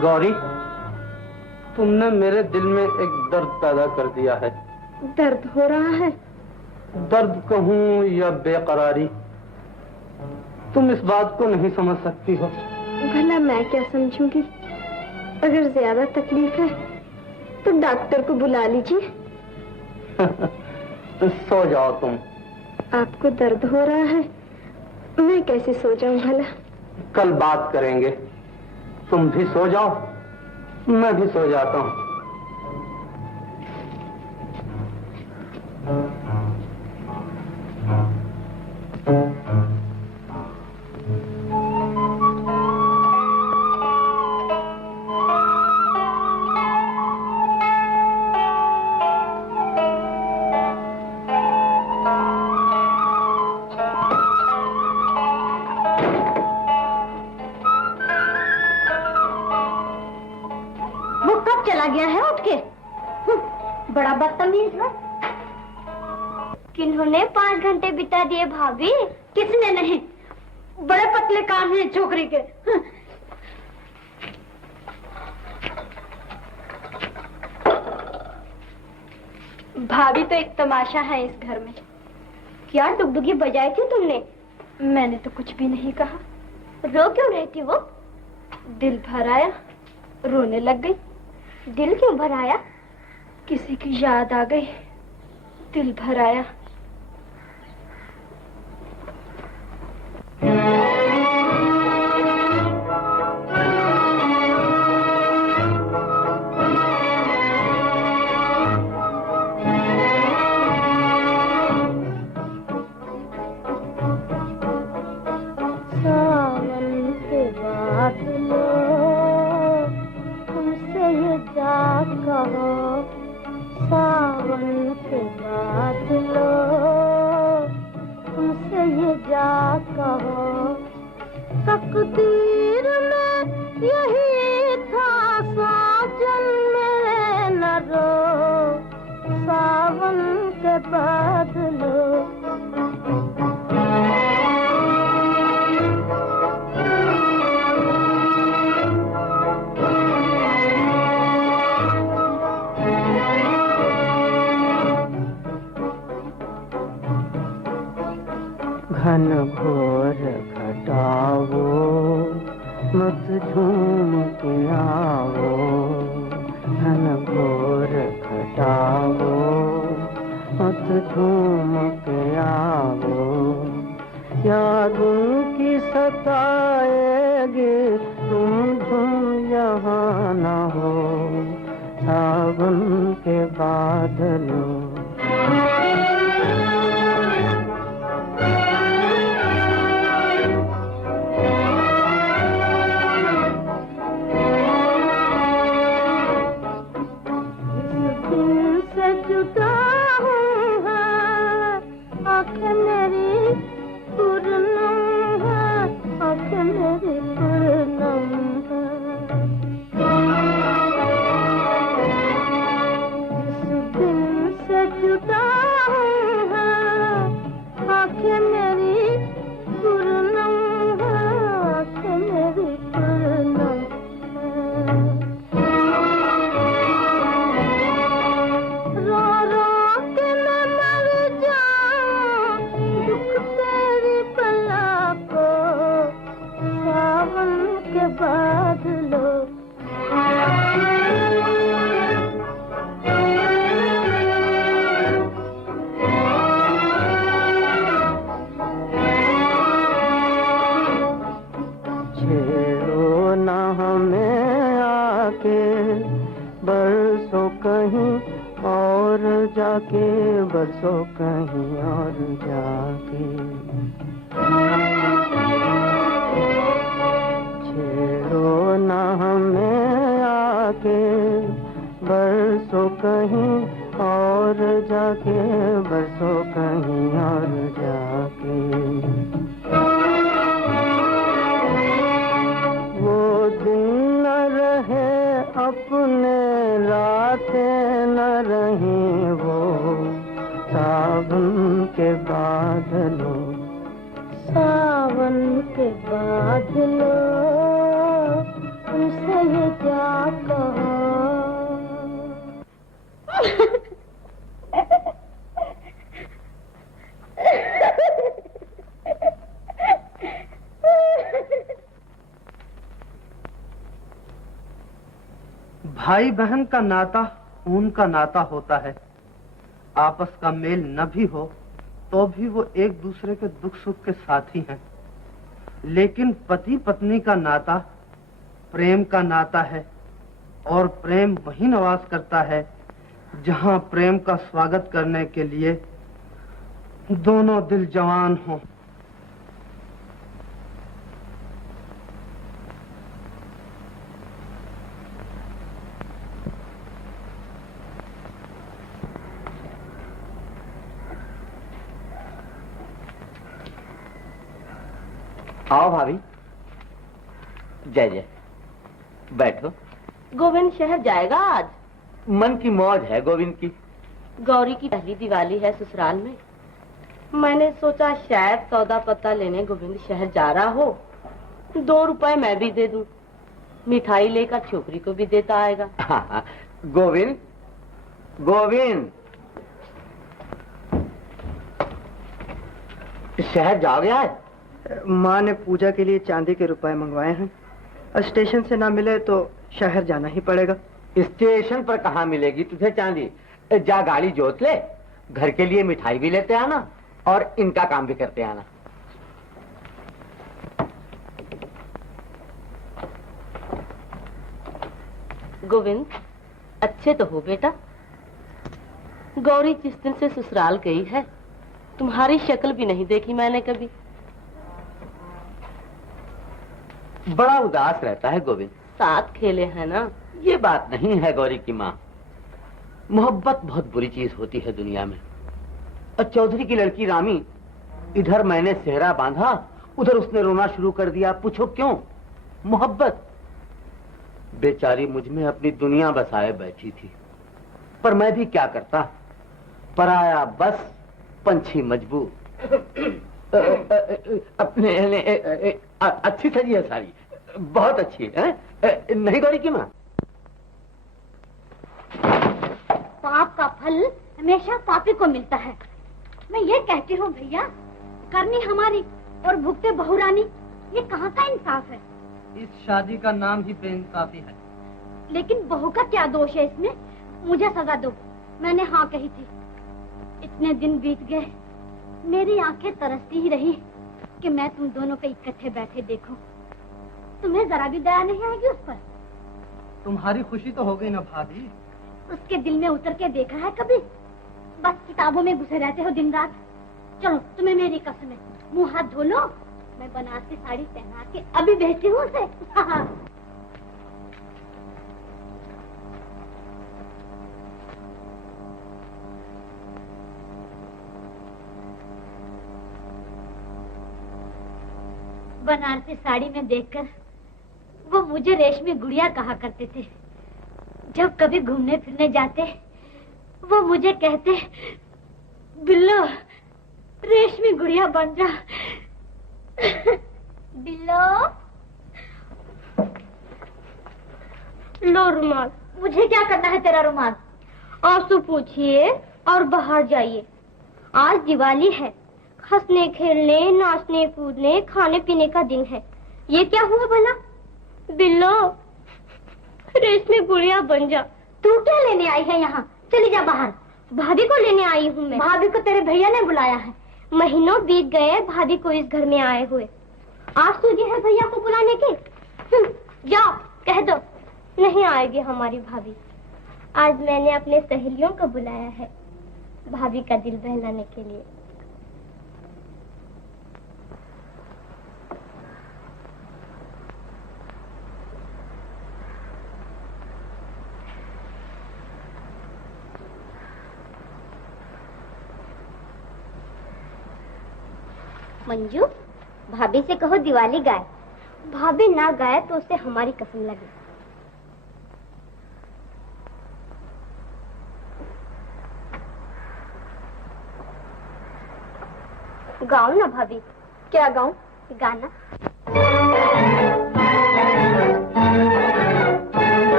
गौरी, तुमने मेरे दिल में एक दर्द पैदा कर दिया है। दर्द हो रहा है? दर्द कहूँ या बेकरारी, तुम इस बात को नहीं समझ सकती हो। भला मैं क्या समझूंगी? अगर ज्यादा तकलीफ है तो डॉक्टर को बुला लीजिए। सो जाओ तुम। आपको दर्द हो रहा है, मैं कैसे सो जाऊं भला? कल बात करेंगे। तुम भी सो जाओ, मैं भी सो जाता हूँ। गया है उठ के। बड़ा बदतमीज है। किन्होंने 5 घंटे बिता दिए भाभी? किसने नहीं, बड़े पतले कान हैं छोकरी के। भाभी तो एक तमाशा है इस घर में। क्या डुगडुगी बजाई थी तुमने? मैंने तो कुछ भी नहीं कहा। रो क्यों रही थी वो? दिल भर आया, रोने लग गई। दिल क्यों भर आया? किसी की याद आ गई, दिल भर आया। तकदीर में यही था साजन मेरे न रो, सावन के बादलों। घन घोर घटाओ, मत झूम के आओ। घन घोर घटाओ, मत झूम के आओ। यादों की सताएगी तुम झूम यहाँ न हो, सावन के बादलों। बरसों कहीं और जाके छेड़ो ना हमें आके, बरसों कहीं और जाके, बरसों कहीं और जाके। सावन के बादलों, सावन के बादलों, तुमसे ये क्या कहो। भाई बहन का नाता खून का नाता होता है। आपस का मेल न भी हो तो भी वो एक दूसरे के दुख सुख के साथी हैं। लेकिन पति पत्नी का नाता प्रेम का नाता है, और प्रेम वहीं निवास करता है जहां प्रेम का स्वागत करने के लिए दोनों दिल जवान हों। आओ भाभी। जय जय, बैठो। गोविंद शहर जाएगा आज? मन की मौज है गोविंद की। गौरी की पहली दिवाली है ससुराल में। मैंने सोचा शायद सौदा पत्ता लेने गोविंद शहर जा रहा हो, 2 रुपए मैं भी दे दूं, मिठाई लेकर छोकरी को भी देता आएगा। हाँ, गोविंद गोविंद, शहर जाओगे आज? माँ ने पूजा के लिए चांदी के रुपए मंगवाए हैं। स्टेशन से ना मिले तो शहर जाना ही पड़ेगा। स्टेशन पर कहाँ मिलेगी तुझे चांदी? जा गाड़ी जोत ले, घर के लिए मिठाई भी लेते आना और इनका काम भी करते आना। गोविंद, अच्छे तो हो बेटा। गौरी जिस दिन से ससुराल गई है, तुम्हारी शक्ल भी नहीं देखी मैंने कभी। बड़ा उदास रहता है गोविंद। साथ खेले हैं ना। ये बात नहीं है गौरी की माँ। मोहब्बत बहुत बुरी चीज होती है दुनिया में। और चौधरी की लड़की रामी, इधर मैंने सेहरा बांधा, उधर उसने रोना शुरू कर दिया। पूछो क्यों? मोहब्बत। बेचारी मुझ में अपनी दुनिया बसाए बैठी थी, पर मैं भी क्या करता। पराया बस, पंछी मजबूर। अपने अच्छी सजी है सारी, बहुत अच्छी है। नहीं गौरी की माँ? पाप का फल हमेशा पापी को मिलता है। मैं ये कहती हूँ भैया, करनी हमारी और भुगते बहुरानी, ये कहाँ का इंसाफ है? इस शादी का नाम ही बेइंसाफी है। लेकिन बहू का क्या दोष है इसमें? मुझे सजा दो, मैंने हाँ कही थी। इतने दिन बीत गए, मेरी आंखें तरसती ही रही कि मैं तुम दोनों को इकट्ठे बैठे देखूं। तुम्हें जरा भी दया नहीं आएगी उस पर? तुम्हारी खुशी तो हो गई ना भाभी। उसके दिल में उतर के देखा है कभी? बस किताबों में घुसे रहते हो दिन रात। चलो, तुम्हें मेरी कसम है, मुंह हाथ धो लो, मैं बनारसी साड़ी पहना के अभी भेजती हूँ उसे। बनारसी साड़ी में देखकर वो मुझे रेशमी गुड़िया कहा करते थे। जब कभी घूमने फिरने जाते, वो मुझे कहते, बिल्लो रेशमी गुड़िया बन जा। बिल्लो, लो रुमाल। मुझे क्या करना है तेरा रुमाल? आंसू पूछिए और बाहर जाइए। आज दिवाली है, हंसने खेलने नाचने कूदने खाने पीने का दिन है। ये क्या हुआ भला? बिल्लो रेशमी गुड़िया बन जा। तू क्या लेने आई है यहाँ? चली जा बाहर। भाभी को लेने आई हूँ मैं। भाभी को तेरे भैया ने बुलाया है। महीनों बीत गए भाभी को इस घर में आए हुए। आज सूझी है भैया को बुलाने की? जाओ कह दो नहीं आएगी हमारी भाभी। आज मैंने अपने सहेलियों को बुलाया है भाभी का दिल बहलाने के लिए। मंजू, भाभी से कहो दिवाली गाए। भाभी ना गाए तो उसे हमारी कसम लगे। गाओ ना भाभी। क्या गाऊं? गाना।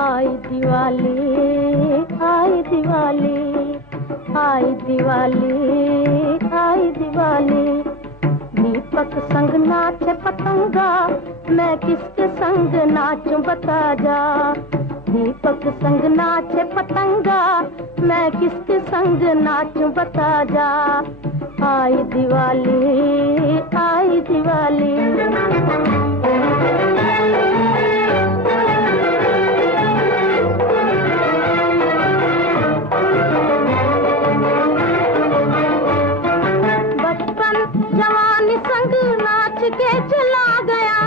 आई दिवाली, आई दिवाली, आई दिवाली, आई दिवाली। दीपक संग नाचे पतंगा, मैं किसके संग नाचूं बता जा। दीपक संग नाचे पतंगा, मैं किसके संग नाचूं बता जा। आई दिवाली, आई दिवाली। जवानी संग नाच के चला गया,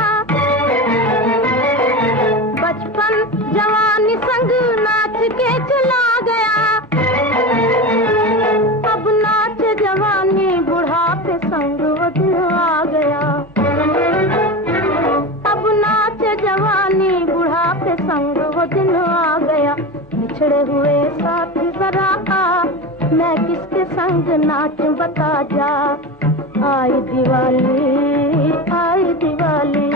बचपन जवानी संग नाच के चला गया। अब नाच जवानी बुढ़ापे संग वो दिन आ गया। अब नाच जवानी बुढ़ापे संग वो दिन आ गया। बिछड़े हुए साथी जरा आ, मैं किसके संग नाचूं बता जा। आई दिवाली, आई दिवाली।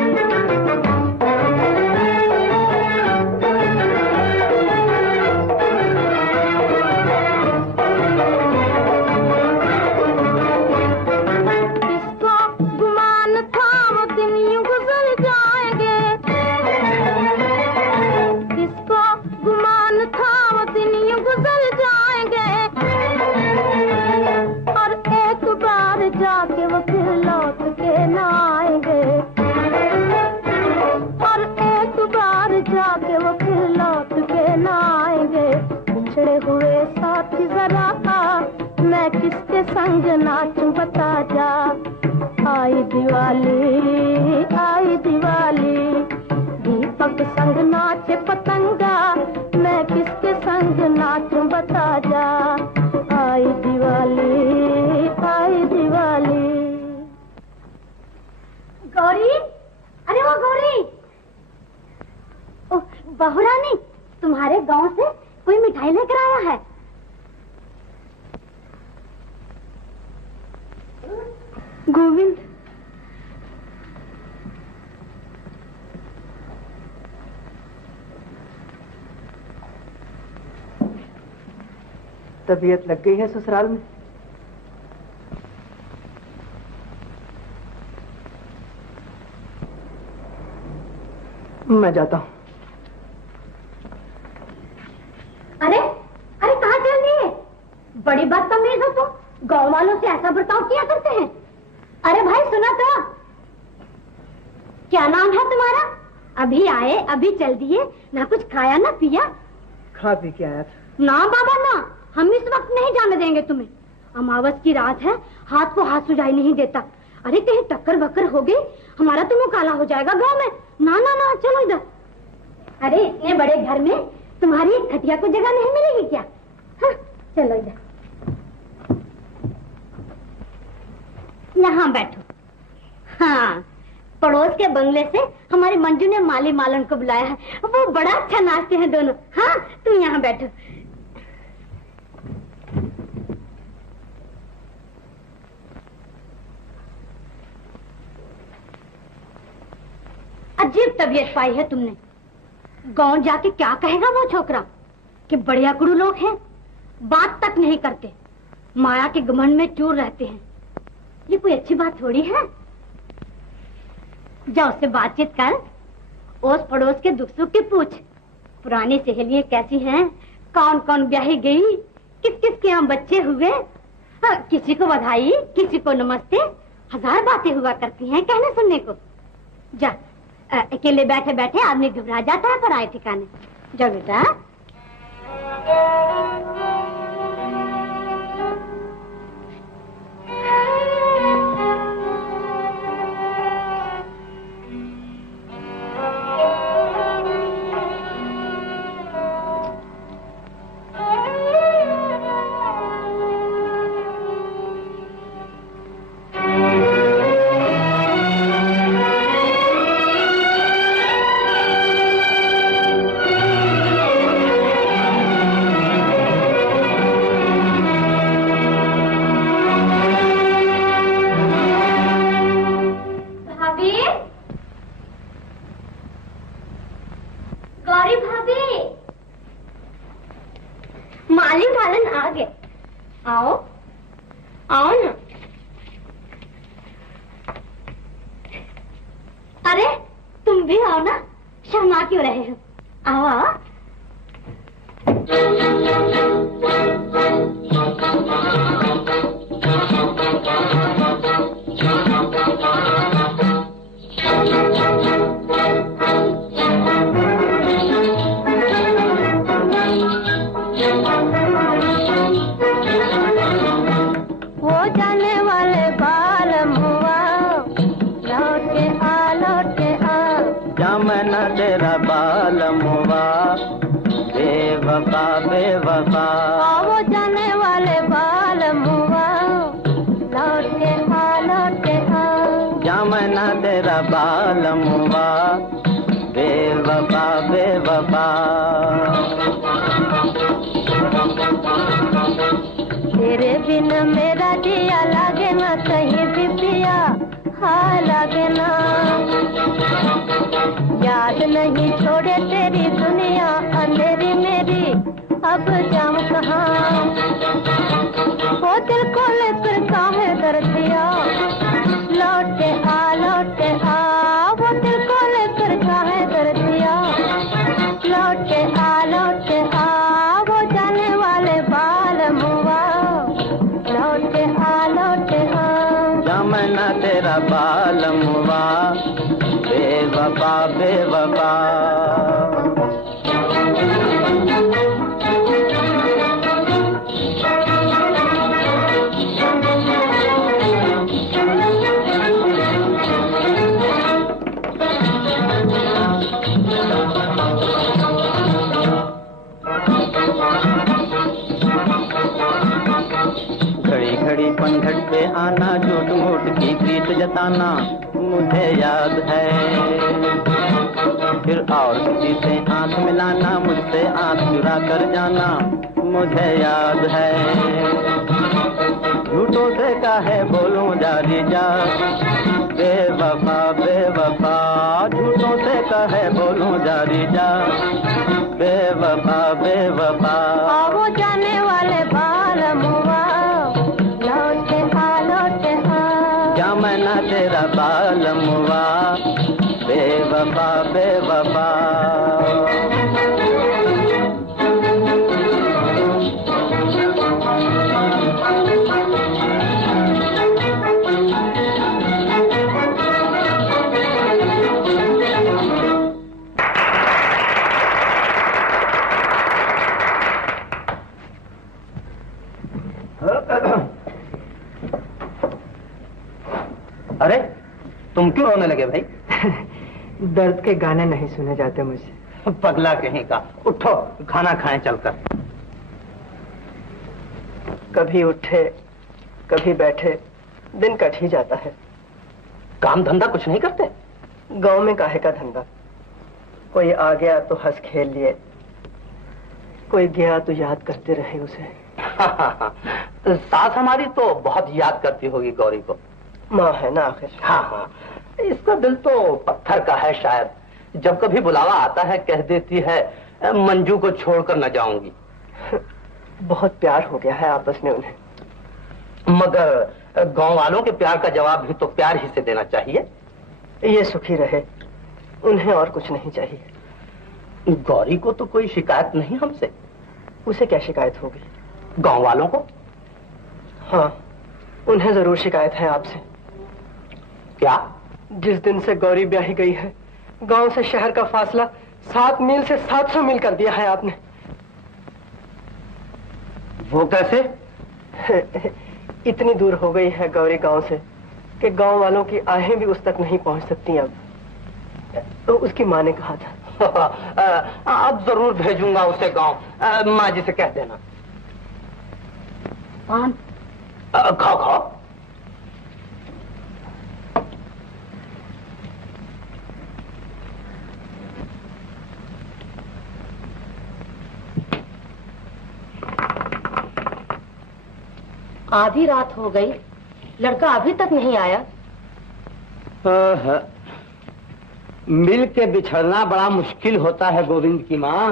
किसको गुमान था वो दिन यूं गुजर जाएंगे। किसको गुमान था वो दिन यूं गुजर जाएंगे। और एक बार जाके वो फिर लौट के न आएंगे। और एक बार जाके वो फिर लौट के न आएंगे। बिछड़े हुए साथी जरा आ, मैं किसके संग नाचूं बता जा। आई दिवाली, आई दिवाली। दीपक संग नाचे पतंगा, मैं किसके संग नाचूं बता जा। आई दिवाली, आई दिवाली। गौरी, अरे वो गौरी। ओह, बहू रानी, तुम्हारे गांव से कोई मिठाई लेकर आया है। गोविंद, तबीयत लग गई है ससुराल में? मैं जाता हूँ। अरे अरे कहाँ चल रही है? बड़ी बदतमीज हो तुम, गाँव वालों से ऐसा बर्ताव किया करते हैं। अरे भाई सुना तो, क्या नाम है तुम्हारा? अभी आए अभी चल दिए, ना कुछ खाया ना पिया। खा पी के आया था। ना बाबा ना, हम इस वक्त नहीं जाने देंगे तुम्हें। अमावस की रात है, हाथ को हाथ सुझाई नहीं देता। अरे कहीं टक्कर बक्कर हो गई, हमारा तो मुंह काला हो जाएगा गांव में। ना ना ना, चलो इधर। अरे इतने बड़े घर में तुम्हारी एक खटिया को जगह नहीं मिलेगी क्या? हाँ, चलो इधर, यहाँ बैठो। हाँ, पड़ोस के बंगले से हमारे मंजू ने माली मालन को बुलाया है, वो बड़ा अच्छा नाचते हैं दोनों। हाँ, तुम यहाँ बैठो। अजीब तबीयत पाई है तुमने। गांव जाके क्या कहेगा वो छोकरा कि बढ़िया गुरु लोग हैं, बात तक नहीं करते, माया के घमंड में चूर रहते हैं। ये कोई अच्छी बात थोड़ी है। जा उससे बातचीत कर, ओस पड़ोस के दुख सुख की पूछ। पुरानी सहेलियां कैसी हैं, कौन कौन ब्याही गई, किस किस के यहाँ बच्चे हुए। किसी को बधाई, किसी को नमस्ते, हजार बातें हुआ करती हैं कहने सुनने को। जा, अकेले बैठे बैठे आदमी घबरा जाता है पराए ठिकाने। जा बेटा। गौरी भाभी, माली मालन आ गए। आओ आओ ना। अरे तुम भी आओ ना, शर्मा क्यों रहे हो? आओ आओ। वो जाने वाले बाल मुआ, लौट के आ लौट के आ। जमना तेरा बाल मुआ, बेवफा बेवफा। वो जाने वाले बाल मुआ, लौट के आ लौट के आ। जमना तेरा बाल मुआ, बेवफा बेवफा। तेरे बिन मेरा जिया लागे ना कहीं भी पिया, हाँ लागे ना। याद नहीं छोड़े तेरी दुनिया अंधेरी मेरी, अब जाऊं कहाँ? वो दिल को लेकर काहे दर्दिया, लौट के आ लौट के आ। वो दिल को लेकर काहे दर्दिया, लौट के आ लौट के आ। वो जाने वाले बाल मुआ, लौट के आ लौट के आ। जमना तेरा बाल मुआ, बेवफा बेवफा। घड़ी घड़ी पंखट पे आना, झूठ मूठ की प्रीत जताना, मुझे याद है। फिर और किसी से आंख मिलाना, मुझसे आंख चुरा कर जाना, मुझे याद है। झूठों से काहे बोलूं जारी जा, बेवफा बेवफा। झूठों से काहे बोलूं जारी जा, बेवफा बेवफा। वो जाने वाले बाल मुआ, लौट के आ लौट के आ। जमना तेरा बाल मुआ, बेवफा बेवफा। अरे तुम क्यों रोने लगे भाई? दर्द के गाने नहीं सुने जाते मुझे। पगला कहीं का, उठो खाना खाएं चलकर। कभी उठे कभी बैठे, दिन कट ही जाता है। काम धंधा कुछ नहीं करते? गांव में काहे का धंधा? कोई आ गया तो हंस खेल लिए, कोई गया तो याद करते रहे उसे। सास हमारी तो बहुत याद करती होगी गौरी को। माँ है ना आखिर। हाँ हाँ, इसका दिल तो पत्थर का है शायद। जब कभी बुलावा आता है कह देती है मंजू को छोड़कर न जाऊंगी। बहुत प्यार हो गया है आपस में उन्हें। मगर गांव वालों के प्यार का जवाब भी तो प्यार ही से देना चाहिए। ये सुखी रहे, उन्हें और कुछ नहीं चाहिए। गौरी को तो कोई शिकायत नहीं हमसे। उसे क्या शिकायत होगी? गांव वालों को? हाँ, उन्हें जरूर शिकायत है आपसे। क्या? जिस दिन से गौरी ब्याही गई है, गांव से शहर का फासला 7 मील से 700 मील कर दिया है आपने। वो कैसे? इतनी दूर हो गई है गौरी गांव से कि गांव वालों की आहें भी उस तक नहीं पहुंच सकती अब। तो उसकी माँ ने कहा था। अब जरूर भेजूंगा उसे गांव। माँ जी से कह देना। पान खाओ खाओ। आधी रात हो गई, लड़का अभी तक नहीं आया। मिल के बिछड़ना बड़ा मुश्किल होता है गोविंद की माँ।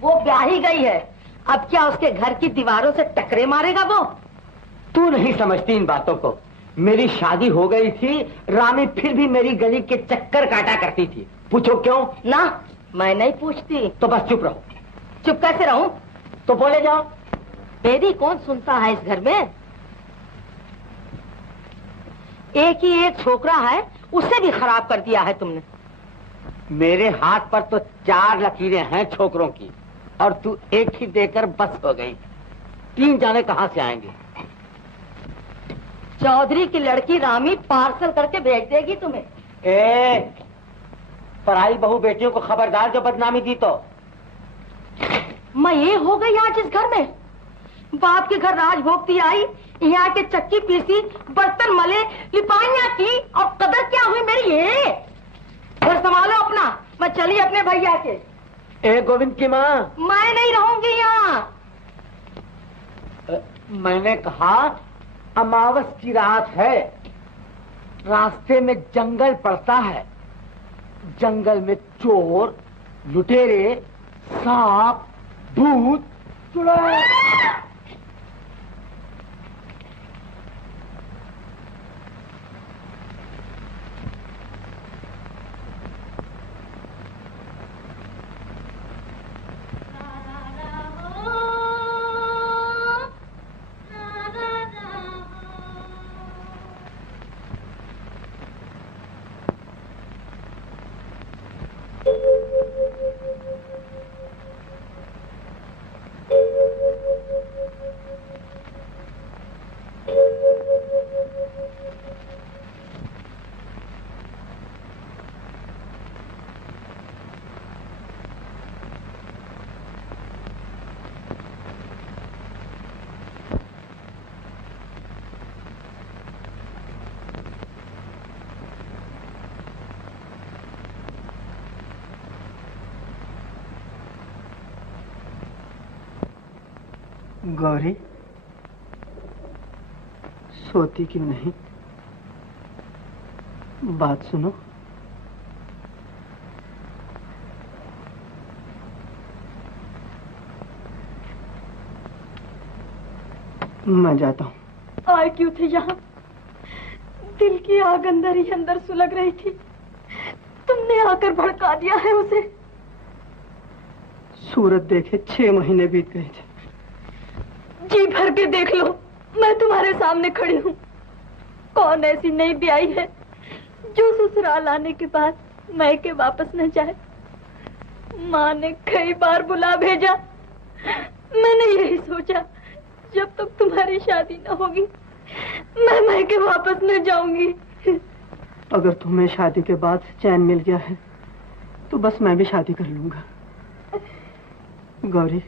वो ब्याह ही गई है, अब क्या उसके घर की दीवारों से टकरे मारेगा वो? तू नहीं समझती इन बातों को। मेरी शादी हो गई थी, रामी फिर भी मेरी गली के चक्कर काटा करती थी। पूछो क्यों? ना, मैं नहीं पूछती। तो बस चुप रहो। चुप कैसे रहूं? तो बोले जाओ। मेरी कौन सुनता है इस घर में? एक ही एक छोकरा है, उसे भी खराब कर दिया है तुमने। मेरे हाथ पर तो 4 लकीरें हैं छोकरों की, और तू एक ही देकर बस हो गई। 3 जाने कहाँ से आएंगे? चौधरी की लड़की रामी पार्सल करके भेज देगी तुम्हें। पराई बहू बेटियों को खबरदार जो बदनामी दी तो। मैं ये हो गई आज इस घर में। बाप के घर राज भोगती आई, यहाँ के चक्की पीसी, बर्तन मले, लिपाइयाँ की, और कदर क्या हुई मेरी? ये घर संभालो अपना, मैं चली अपने भैया के। गोविंद की माँ, मैं नहीं रहूंगी यहाँ। मैंने कहा अमावस की रात है, रास्ते में जंगल पड़ता है। जंगल में चोर, लुटेरे, सांप, भूत, चुड़ैल। गौरी, सोती क्यों नहीं? बात सुनो। मैं जाता हूँ। आए क्यों थे यहाँ? दिल की आग अंदर ही अंदर सुलग रही थी, तुमने आकर भड़का दिया है उसे। सूरत देखे 6 महीने बीत गए थे। जी भर के देख लो, मैं तुम्हारे सामने खड़ी हूँ। कौन ऐसी नई ब्याई है जो ससुराल आने के बाद मायके वापस न जाए? माँ ने कई बार बुला भेजा, मैंने यही सोचा जब तक तुम्हारी शादी न होगी मैं मायके वापस न जाऊंगी। अगर तुम्हें शादी के बाद चैन मिल गया है तो बस मैं भी शादी कर लूंगा। गौरी,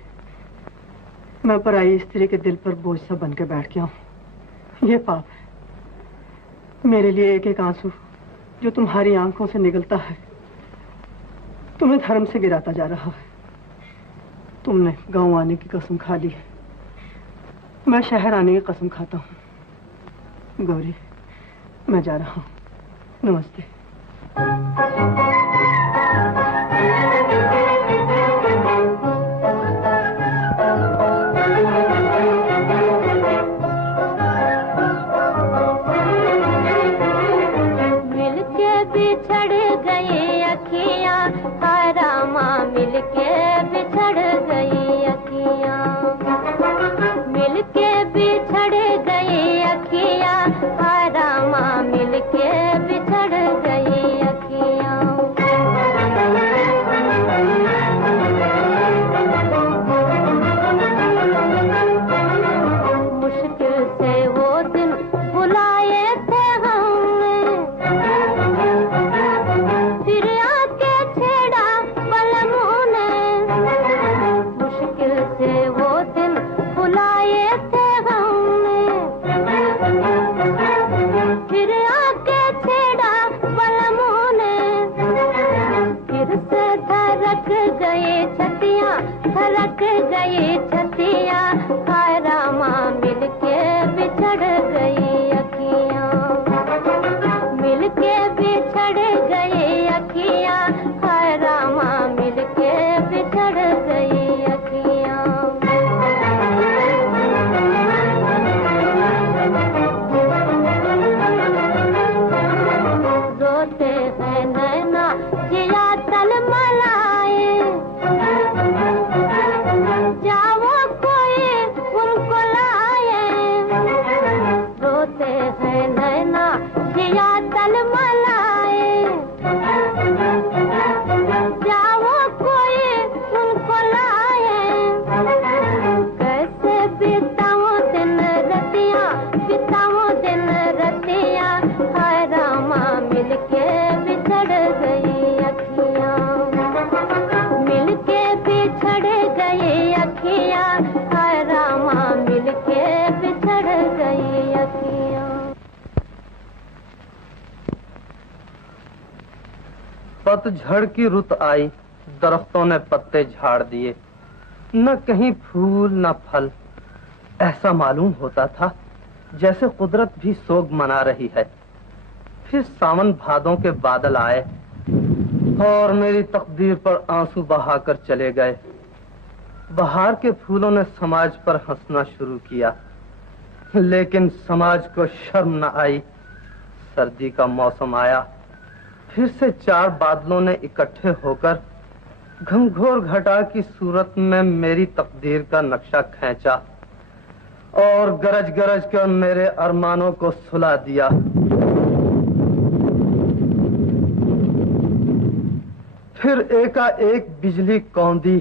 मैं पराई स्त्री के दिल पर बोझ सा बन के बैठ गया हूँ। ये पाप है। मेरे लिए एक एक आंसू जो तुम्हारी आंखों से निकलता है तुम्हें धर्म से गिराता जा रहा है। तुमने गांव आने की कसम खा ली है, मैं शहर आने की कसम खाता हूँ। गौरी, मैं जा रहा हूँ। नमस्ते। मिलके बिछड़ गए अखियाँ। बिछड़ गई अखियाँ, हाय रामा मिलके बिछड़ गई अखियाँ। पतझड़ की रुत आई, दरख्तों ने पत्ते झाड़ दिए, न कहीं फूल न फल। ऐसा मालूम होता था जैसे कुदरत भी सोग मना रही है। फिर सावन भादों के बादल आए और मेरी तकदीर पर आंसू बहाकर चले गए। बहार के फूलों ने समाज पर हंसना शुरू किया, लेकिन समाज को शर्म न आई। सर्दी का मौसम आया, फिर से 4 बादलों ने इकट्ठे होकर घंघोर घटा की सूरत में मेरी तकदीर का नक्शा खींचा और गरज गरज कर मेरे अरमानों को सुला दिया। फिर एकाएक बिजली कौंधी।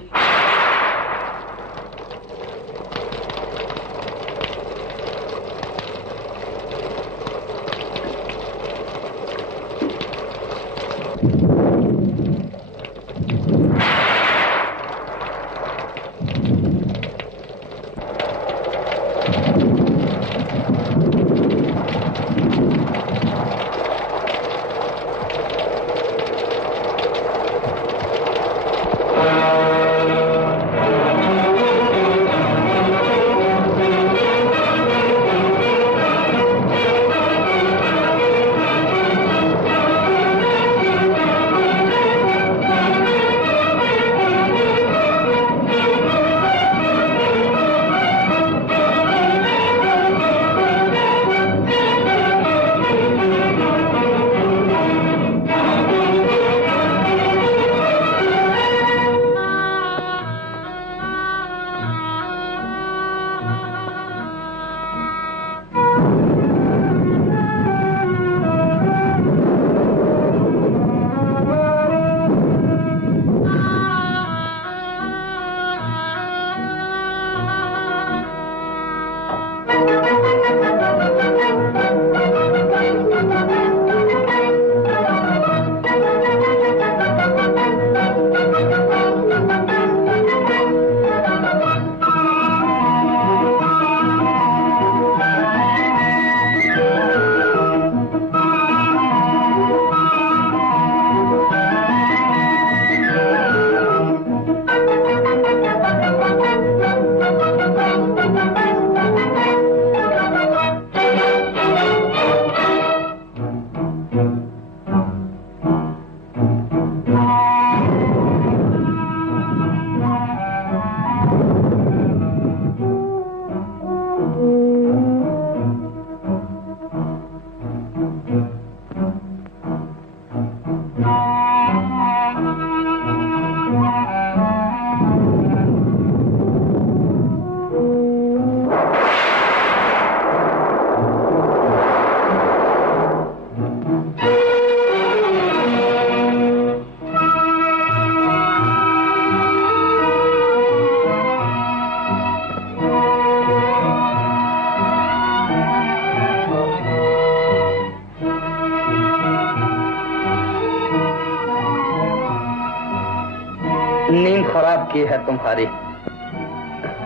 नींद खराब की है तुम्हारी,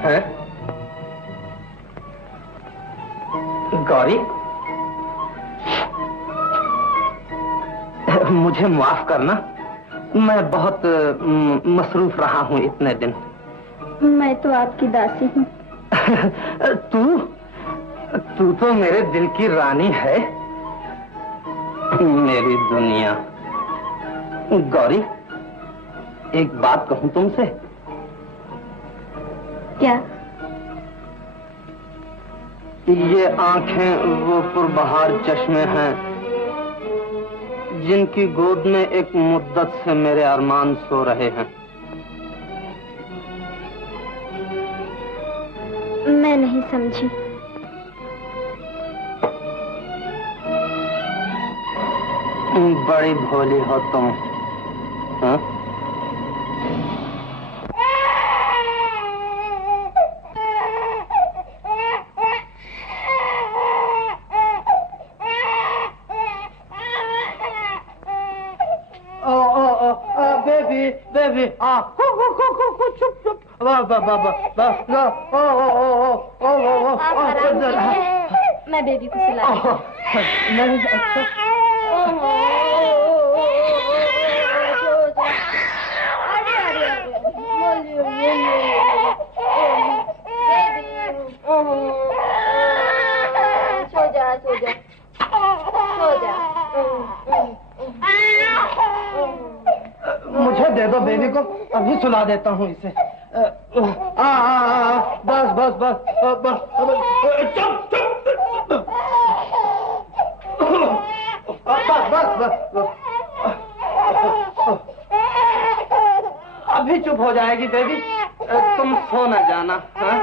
हैं? गौरी, मुझे माफ करना, मैं बहुत मसरूफ रहा हूँ इतने दिन। मैं तो आपकी दासी हूँ। तू तो मेरे दिल की रानी है, मेरी दुनिया। गौरी, एक बात कहूं तुमसे? क्या? ये आंखें वो पुरबहार चश्मे हैं जिनकी गोद में एक मुद्दत से मेरे अरमान सो रहे हैं। मैं नहीं समझी। बड़ी भोली हो तुम, हाँ? बेबी, चुप वाह वाह वाह वाह वाह ओ ओ ओ ओ ओ ओ आप आराम कीजिए, मैं बेबी को सुला रही हूँ। नहीं अच्छा सो जा सो जा सो जा। मुझे दे दो बेबी को, अभी सुला देता हूँ इसे। बस बस बस बस चुप चुप बस बस बस अभी चुप हो जाएगी बेबी, तुम सो न जाना। हाँ?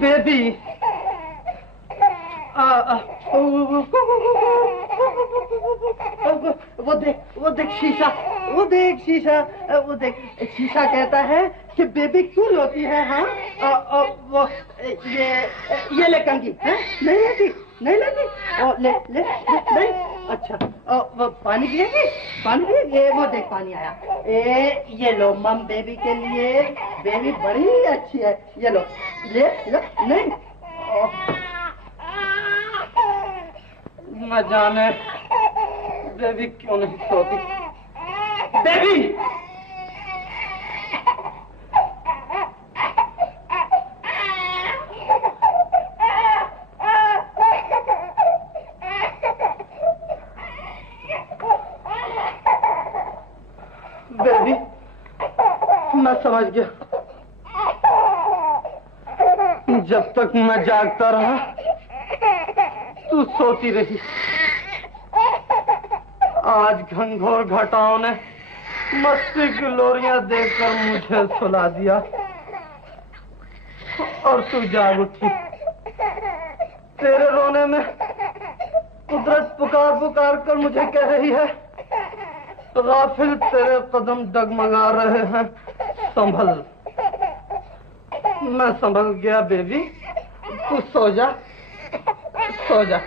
बेबी वो देख शीशा, वो देख शीशा, वो देख शीशा कहता है कि बेबी क्यों रोती है। हाँ वो ये ले कंगी है, नहीं लेती नहीं लेती, ले ले नहीं। अच्छा वो पानी पिएगी, पानी पिएगी, ये वो देख पानी आया। ये लो मम बेबी के लिए, बेबी बड़ी अच्छी है, ये लो ले लो। नहीं न जाने बेबी क्यों नहीं सोती। बेबी बेबी मैं समझ गया, जब तक मैं जागता रहा तू सोती रही। आज घनघोर घटाओं ने मस्ती की लोरियां देखकर मुझे सुला दिया और तू जाग उठी। तेरे रोने में कुदरत पुकार पुकार कर मुझे कह रही है, गाफिल तेरे कदम डगमगा रहे हैं, संभल। मैं संभल गया बेबी, तू सो जा सो जा।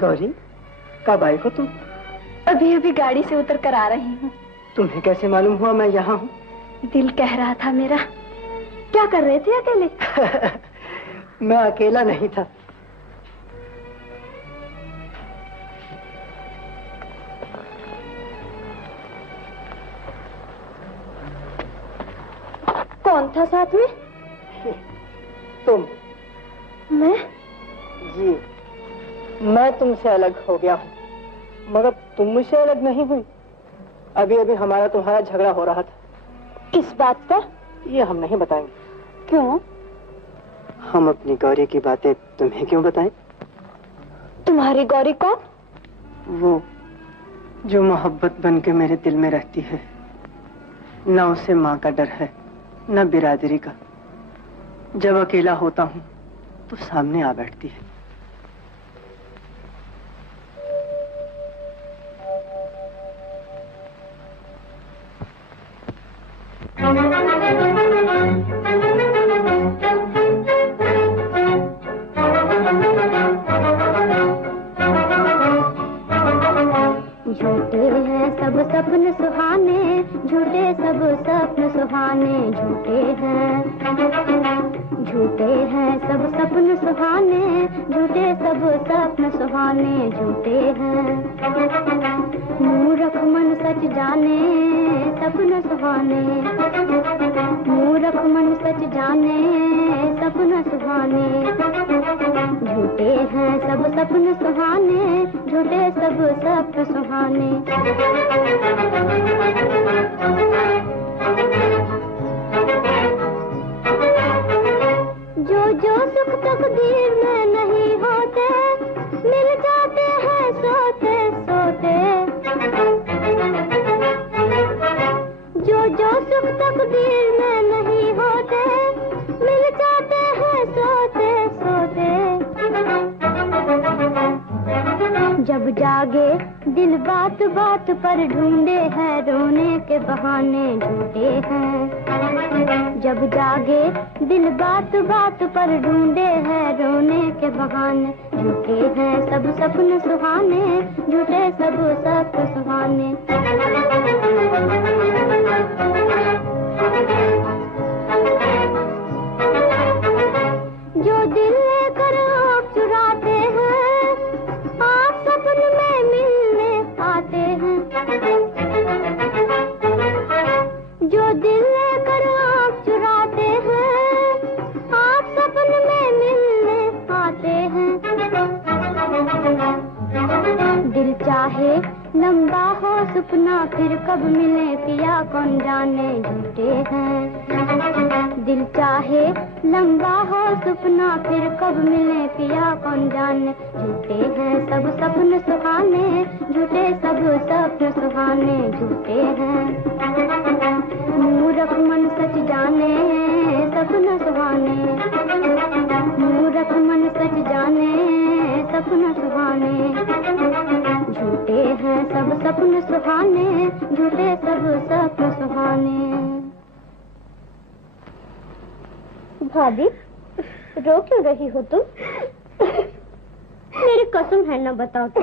गौरी कब आई हो तुम? अभी अभी गाड़ी से उतर कर आ रही हूँ। तुम्हें कैसे मालूम हुआ मैं यहाँ हूँ? दिल कह रहा था मेरा। क्या कर रहे थे अकेले? मैं अकेला नहीं था। कौन था साथ में? तुम। मैं? मैं तुमसे अलग हो गया हूँ, मगर तुम मुझसे अलग नहीं हुई। अभी अभी हमारा तुम्हारा झगड़ा हो रहा था। किस बात पर? ये हम नहीं बताएंगे। क्यों? हम अपनी गौरी की बातें तुम्हें क्यों बताएं? तुम्हारी गौरी कौन? वो जो मोहब्बत बन के मेरे दिल में रहती है। न उसे माँ का डर है, न बिरादरी का। जब अकेला होता हूँ तो सामने आ बैठती है। झूठे हैं सब सपन सुहाने, झूठे सब सपन सुहाने, झूठे हैं सब सपन सुहाने, झूठे सब सपन सुहाने, झूठे हैं। मूर्ख मन सच जाने सपन सुहाने, मूर्ख मन सच जाने सपन सुहाने, झूठे हैं सब सपन सुहाने, झूठे सब सपन सुहाने। जो सुख तकदीर में नहीं होते, मिल जाते हैं सोते सोते। जो सुख तकदीर में नहीं होते, मिल जाते हैं सोते सोते। जब जागे दिल बात बात पर ढूंढे हैं रोने के बहाने, झूठे हैं। जब जागे दिल बात बात पर ढूंढे हैं रोने के बहाने, झूठे हैं सब सपन सुहाने, झूठे सब सपन सुहाने। जो दिल लेकर आप चुराते हैं, आप सपन में मिलने आते हैं। जो दिल लेकर आप चुराते हैं, आप सपन में मिलने आते हैं। दिल चाहे लंबा हो सपना, फिर कब मिले पिया कौन जाने, झूठे हैं। दिल चाहे लंबा हो सपना, फिर कब मिले पिया कौन जाने, झूठे हैं सब सपन सुहाने, झूठे सब सपन सुहाने, झूठे हैं। मूर्ख मन सच जाने सपन सुहाने, मूर्ख मन सच जाने सपन सुहाने, झूठे हैं सब सपन सुहाने, झूठे सब सपन सुहाने। भाभी, रो क्यों रही हो तुम? मेरी कसम है, न बताओ तो।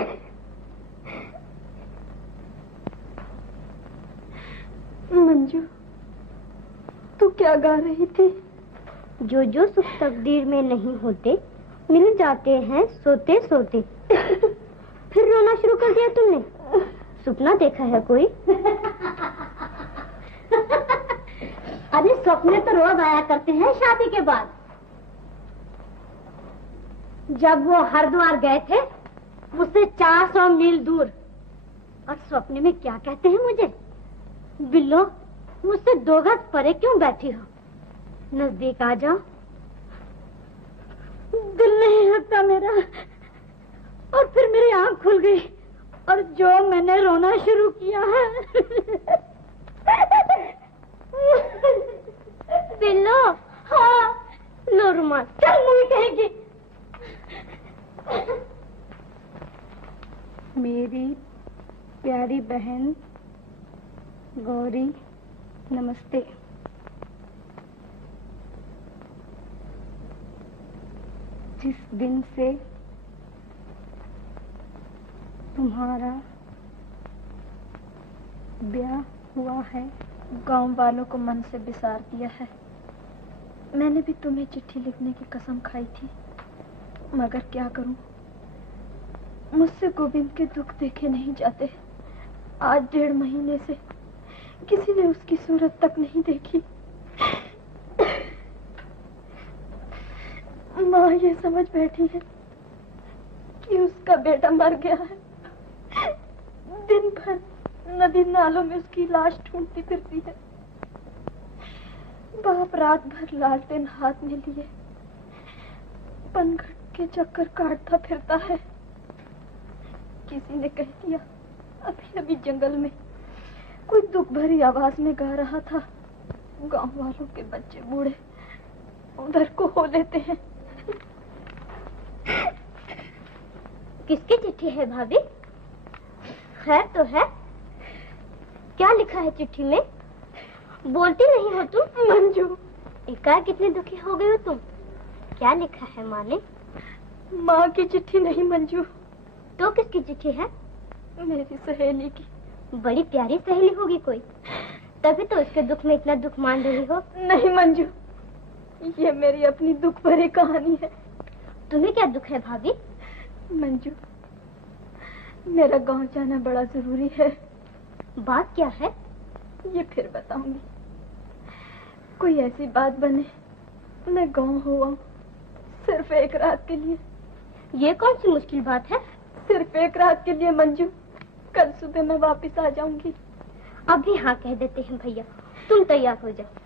मंजू, तू क्या गा रही थी? जो सुख तकदीर में नहीं होते, मिल जाते हैं सोते सोते। फिर रोना शुरू कर दिया तुमने? सपना देखा है कोई? अरे सपने तो रोज आया करते हैं शादी के बाद। जब वो हरिद्वार गए थे, मुझसे 400 मील दूर, और सपने में क्या कहते हैं मुझे? बिल्लो, मुझसे 2 गज परे क्यों बैठी हो? नजदीक आ जाओ। दिल नहीं लगता मेरा, और फिर मेरी आंख खुल गई, और जो मैंने रोना शुरू किया है। बिल्लो, हाँ, लो रुमाल, चल मुझे कहेगी। मेरी प्यारी बहन गौरी, नमस्ते। जिस दिन से तुम्हारा ब्याह हुआ है, गांव वालों को मन से बिसार दिया है। मैंने भी तुम्हें चिट्ठी लिखने की कसम खाई थी, मगर क्या करूं, मुझसे गोविंद के दुख देखे नहीं जाते। आज 1.5 महीने से किसी ने उसकी सूरत तक नहीं देखी। माँ ये समझ बैठी है कि उसका बेटा मर गया है। दिन भर नदी नालों में उसकी लाश ढूंढती फिरती है। बाप रात भर लालटेन हाथ में लिए पनघट के चक्कर काटता फिरता है। किसी ने कह दिया अभी अभी जंगल में कोई दुख भरी आवाज में गा रहा था। गांव वालों के बच्चे बूढ़े उधर को हो लेते हैं। किसकी चिट्ठी है भाभी? खैर तो है? क्या लिखा है चिट्ठी में? बोलती नहीं हो तुम। मंजू, एकाएक कितनी दुखी हो गई हो तुम? क्या लिखा है माँ ने? माँ की चिट्ठी नहीं मंजू। तो किसकी चिट्ठी है? मेरी सहेली की। बड़ी प्यारी सहेली होगी कोई, तभी तो उसके दुख में इतना दुख मान रही हो। नहीं मंजू, ये मेरी अपनी दुख भरी कहानी है। तुम्हें क्या दुख है भाभी? मंजू, मेरा गांव जाना बड़ा जरूरी है। बात क्या है? ये फिर बताऊंगी। कोई ऐसी बात बने मैं गांव हो आऊं, सिर्फ एक रात के लिए। ये कौन सी मुश्किल बात है? सिर्फ एक रात के लिए मंजू। कल सुबह मैं वापस आ जाऊंगी। अभी हाँ कह देते हैं भैया, तुम तैयार हो जाओ।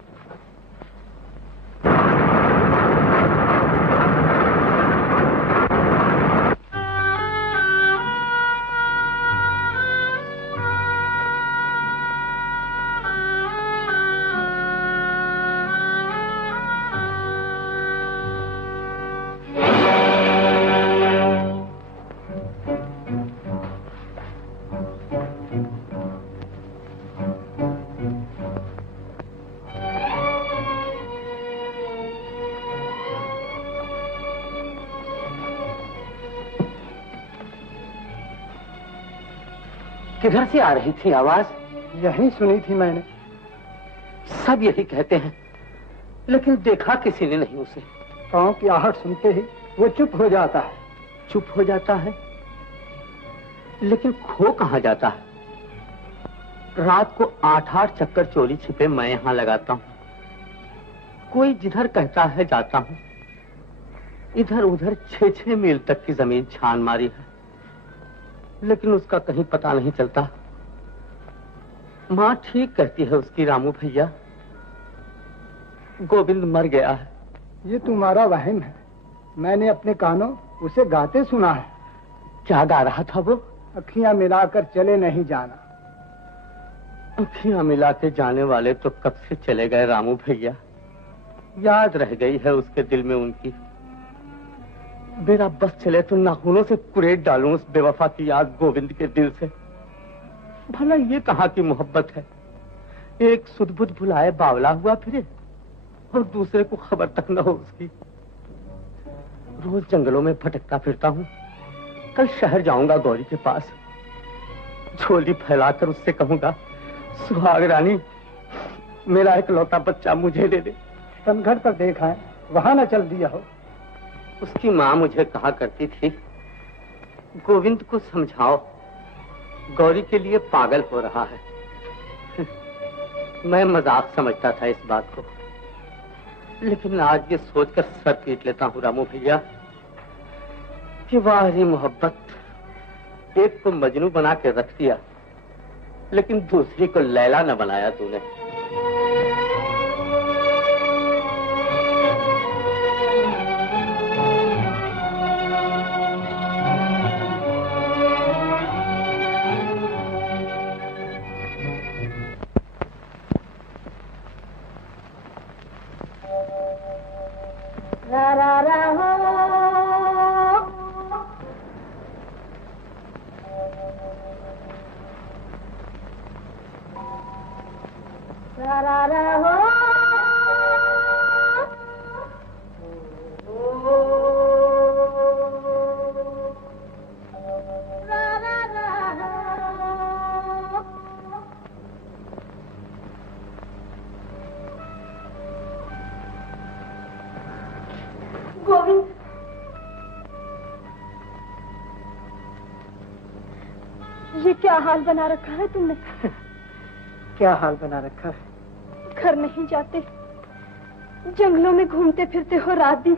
किधर से आ रही थी आवाज? यही सुनी थी मैंने। सब यही कहते हैं, लेकिन देखा किसी ने नहीं उसे। पाँव की आहट सुनते ही वो चुप हो जाता है। चुप हो जाता है, लेकिन खो कहाँ जाता है? रात को 8-8 चक्कर चोरी छिपे मैं यहाँ लगाता हूँ। कोई जिधर कहता है जाता हूँ। इधर उधर 6-6 मील तक की जमीन छान मारी है, लेकिन उसका कहीं पता नहीं चलता। माँ ठीक कहती है उसकी, रामू भैया, गोविंद मर गया है। ये तुम्हारा वहम है। मैंने अपने कानों उसे गाते सुना है। क्या गा रहा था वो? अखियां मिलाकर चले नहीं जाना। अखियां मिला के जाने वाले तो कब से चले गए रामू भैया। याद रह गई है उसके दिल में उनकी। मेरा बस चले तो नाखूनों से कुरेद डालूं उस बेवफा की याद गोविंद के दिल से। भला ये कहाँ की मोहब्बत है? एक सुध बुध भुलाए बावला हुआ फिरे और दूसरे को खबर तक न हो उसकी। रोज जंगलों में भटकता फिरता हूँ। कल शहर जाऊंगा गौरी के पास। झोली फैलाकर उससे कहूंगा, सुहाग रानी, मेरा एक लौता बच्चा मुझे दे दे। पनघट पर देखा है, वहां न चल दिया हो। उसकी माँ मुझे कहा करती थी, गोविंद को समझाओ, गौरी के लिए पागल हो रहा है। मैं मजाक समझता था इस बात को, लेकिन आज ये सोचकर सर पीट लेता हूँ रामू भैया कि वाह रे मोहब्बत, एक को मजनू बना के रख दिया, लेकिन दूसरी को लैला न बनाया तूने। रा रा रा हो, रा रा रा हो, रा रा रा हो। गोविंद, ये क्या हाल बना रखा है तुमने? क्या हाल बना रखा है? घर नहीं जाते, जंगलों में घूमते फिरते हो रात दिन।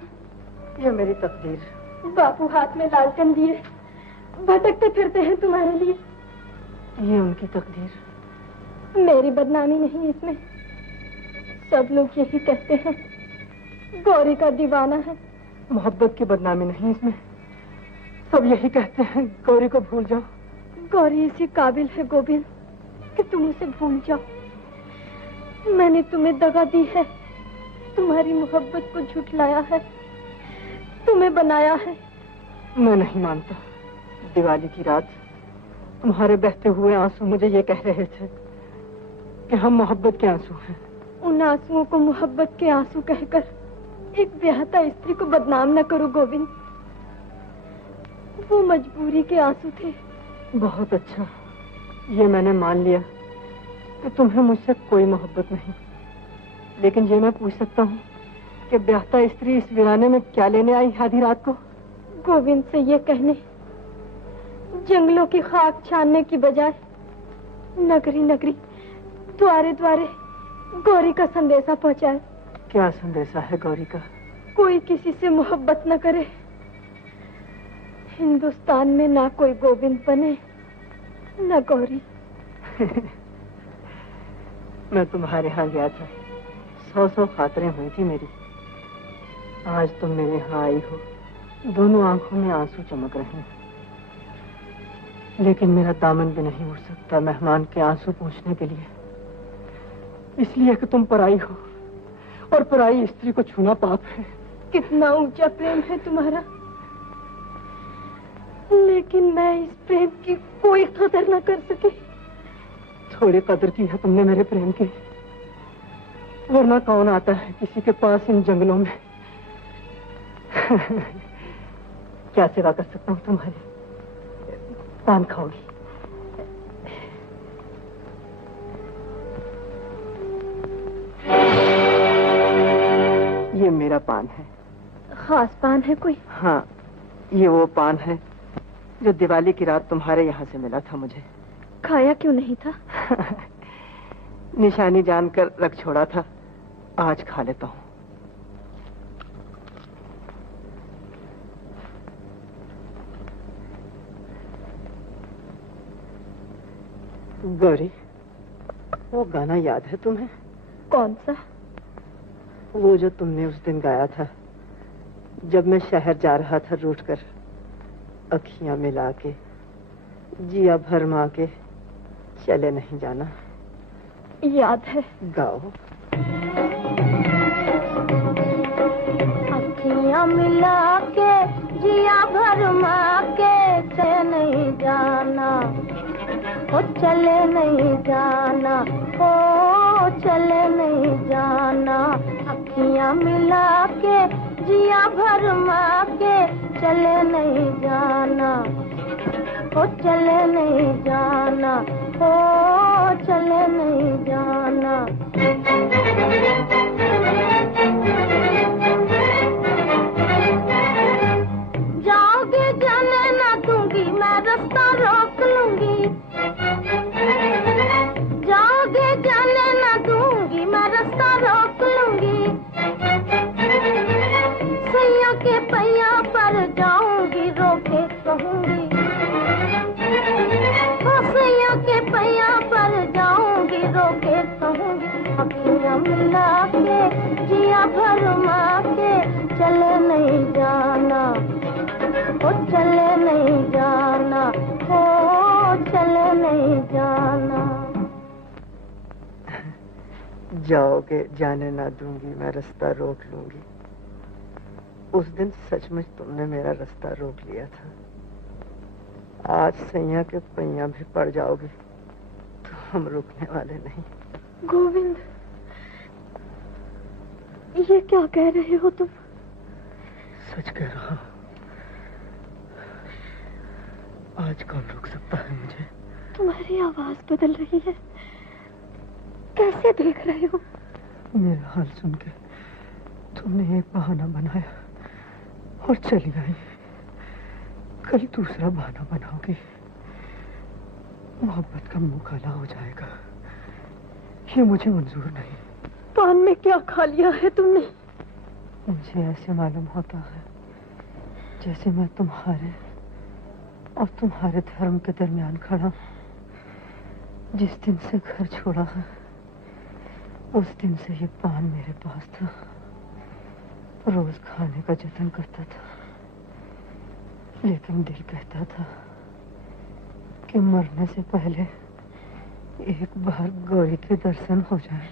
ये मेरी तकदीर। बापू हाथ में लालटेन लिए भटकते फिरते हैं तुम्हारे लिए। ये उनकी तकदीर। मेरी बदनामी नहीं इसमें। सब लोग यही कहते हैं गौरी का दीवाना है। मोहब्बत की बदनामी नहीं इसमें। सब यही कहते हैं गौरी को भूल जाओ। गौरी इसी काबिल है गोविंद कि तुम उसे भूल जाओ। मैंने तुम्हें दगा दी है, तुम्हारी मोहब्बत को झुठलाया है, तुम्हें बनाया है। मैं नहीं मानता। दिवाली की रात तुम्हारे बहते हुए आंसू मुझे ये कह रहे थे कि हम मोहब्बत के आंसू हैं। उन आंसुओं को मोहब्बत के आंसू कहकर एक ब्याहता स्त्री को बदनाम न करो गोविंद। वो मजबूरी के आंसू थे। बहुत अच्छा, ये मैंने मान लिया कि तुम्हें मुझसे कोई मोहब्बत नहीं। लेकिन ये मैं पूछ सकता हूँ कि ब्याहता स्त्री इस वीराने में क्या लेने आई आधी रात को? गोविंद से ये कहने जंगलों की खाक छानने की बजाय नगरी नगरी द्वारे द्वारे गौरी का संदेशा पहुंचाए। क्या संदेशा है गौरी का? कोई किसी से मोहब्बत न करे। हिंदुस्तान में ना कोई गोविंद बने न गौरी। मैं तुम्हारे यहाँ गया था, 100 खातरें हुई थी मेरी। आज तुम मेरे यहाँ आई हो, दोनों आंखों में आंसू चमक रहे हैं। लेकिन मेरा दामन भी नहीं उठ सकता मेहमान के आंसू पोंछने के लिए, इसलिए कि तुम पराई हो और पराई स्त्री को छूना पाप है। कितना ऊंचा प्रेम है तुम्हारा, लेकिन मैं इस प्रेम की कोई कदर न कर सकी। थोड़ी कदर की है तुमने मेरे प्रेम की, वरना कौन आता है किसी के पास इन जंगलों में। क्या सेवा कर सकता हूँ तुम्हारी? पान खाओगी? ये मेरा पान है। खास पान है कोई? हाँ, ये वो पान है जो दिवाली की रात तुम्हारे यहाँ से मिला था मुझे। खाया क्यों नहीं था? निशानी जानकर रख छोड़ा था, आज खा लेता हूँ। गौरी, वो गाना याद है तुम्हें? कौन सा? वो जो तुमने उस दिन गाया था जब मैं शहर जा रहा था रूठ कर, अखियां मिला के जिया भरमा के चले नहीं जाना। याद है। गाओ। अखियां मिला के जिया भरमा के चले नहीं जाना, ओ चले नहीं जाना, ओ चले नहीं जाना। अखियां मिला के जिया भरमा के चले नहीं जाना, ओ चले नहीं जाना, ओ चले नहीं जाना। जाओगे जाने ना दूंगी, मैं रास्ता रोक लूंगी। जाओगे जाने ना दूंगी, मैं रास्ता रोक लूंगी। सैया के पैया पर जाऊंगी, रोके कहूंगी। सैया के पैया पर जाऊंगी, रोके कहूंगी। अखियां मिला के जिया भरमा के चले नहीं जाना, ओ चले नहीं जाना, ओ चले नहीं जाना। जाओगे जाने ना दूंगी, मैं रास्ता रोक लूंगी। उस दिन सचमुच तुमने मेरा रास्ता रोक लिया था। आज सैया के पैया भी पड़ जाओगे तो हम रुकने वाले नहीं। गोविंद, ये क्या कह रहे हो तुम? सच कह रहा हूँ। आज कौन रोक सकता है मुझे? तुम्हारी आवाज बदल रही है। कैसे देख रहे हो? मेरा हाल सुन के तुमने एक बहाना बनाया और चली आई। कल दूसरा बहाना बनाओगी, मोहब्बत का मुंह काला हो जाएगा। ये मुझे मंजूर नहीं। पान में क्या खा लिया है तुमने? मुझे ऐसे मालूम होता है जैसे मैं तुम्हारे और तुम्हारे धर्म के दरमियान खड़ा हूं। जिस दिन से घर छोड़ा है उस दिन से ये पान मेरे पास था। रोज खाने का जतन करता था, लेकिन दिल कहता था कि मरने से पहले एक बार गौरी के दर्शन हो जाए,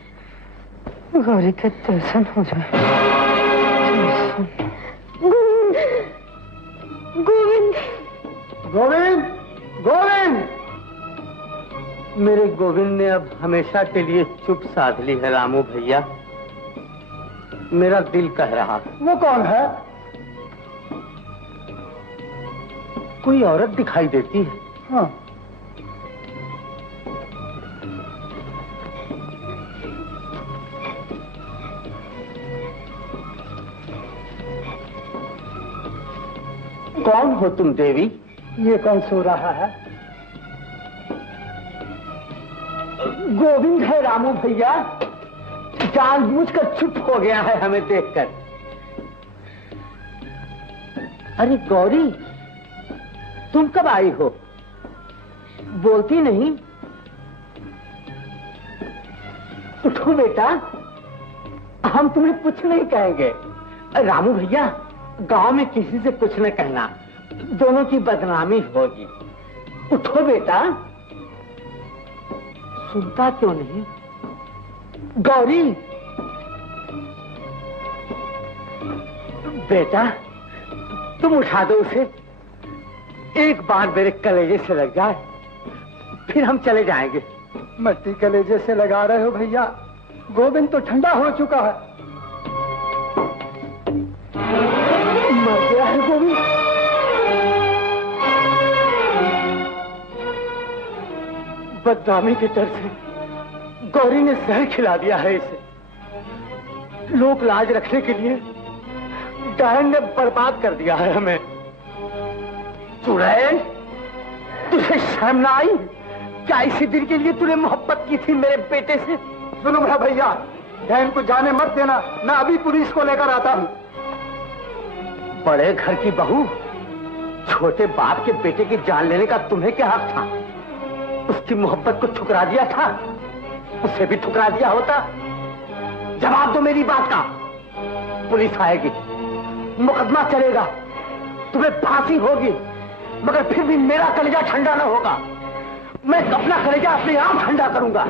गौरी के दर्शन हो जाए। गोविंद, गोविंद, गोविंद! मेरे गोविंद ने अब हमेशा के लिए चुप साध ली है रामू भैया। मेरा दिल कह रहा है। वो कौन है? कोई औरत दिखाई देती है। हाँ, कौन हो तुम देवी? ये कौन सो रहा है? गोविंद है रामू भैया। जानबूझकर चुप हो गया है हमें देखकर। अरे गौरी, तुम कब आई हो? बोलती नहीं। उठो बेटा, हम तुम्हें कुछ नहीं कहेंगे। रामू भैया, गांव में किसी से कुछ न कहना, दोनों की बदनामी होगी। उठो बेटा। सुनता क्यों नहीं? गौरी, बेटा तुम उठा दो उसे। एक बार मेरे कलेजे से लग जाए, फिर हम चले जाएंगे। मट्टी कलेजे से लगा रहे हो भैया? गोविंद तो ठंडा हो चुका है। मर गया है गोविंद। बदनामी के डर से गौरी ने जहर खिला दिया है इसे। लोक लाज रखने के लिए डायन ने बर्बाद कर दिया है हमें। चुड़ैल, तुझे शर्म ना आई? क्या इसी दिन के लिए तूने मोहब्बत की थी मेरे बेटे से? सुनो मेरा भैया, डायन को जाने मत देना, मैं अभी पुलिस को लेकर आता हूँ। बड़े घर की बहू, छोटे बाप के बेटे की जान लेने का तुम्हें क्या हक था? उसकी मोहब्बत को ठुकरा दिया था, उसे भी ठुकरा दिया होता। जवाब दो मेरी बात का। पुलिस आएगी, मुकदमा चलेगा, तुम्हें फांसी होगी, मगर फिर भी मेरा कलेजा ठंडा न होगा। मैं अपना कलेजा अपने आप ठंडा करूंगा।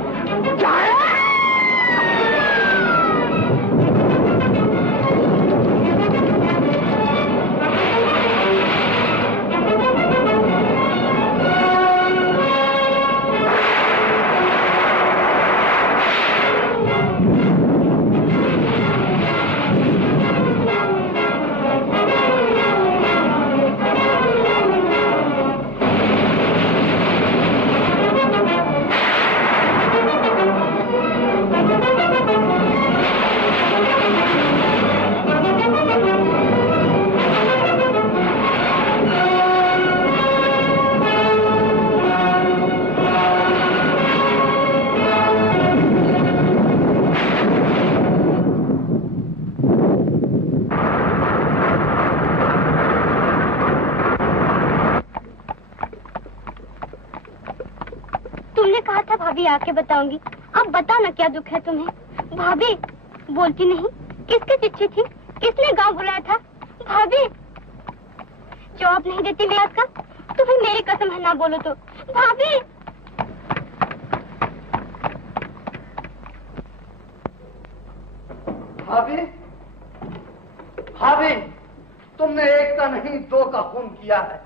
भाभी आके बताऊंगी। अब बता ना क्या दुख है तुम्हें? भाभी बोलती नहीं। किसकी चिट्ठी थी? किसने गांव बुलाया था? भाभी जवाब नहीं देती मैं का, तो फिर मेरी कसम है ना बोलो तो। भाभी भाभी, भाभी, तुमने एक का नहीं दो का खून किया है।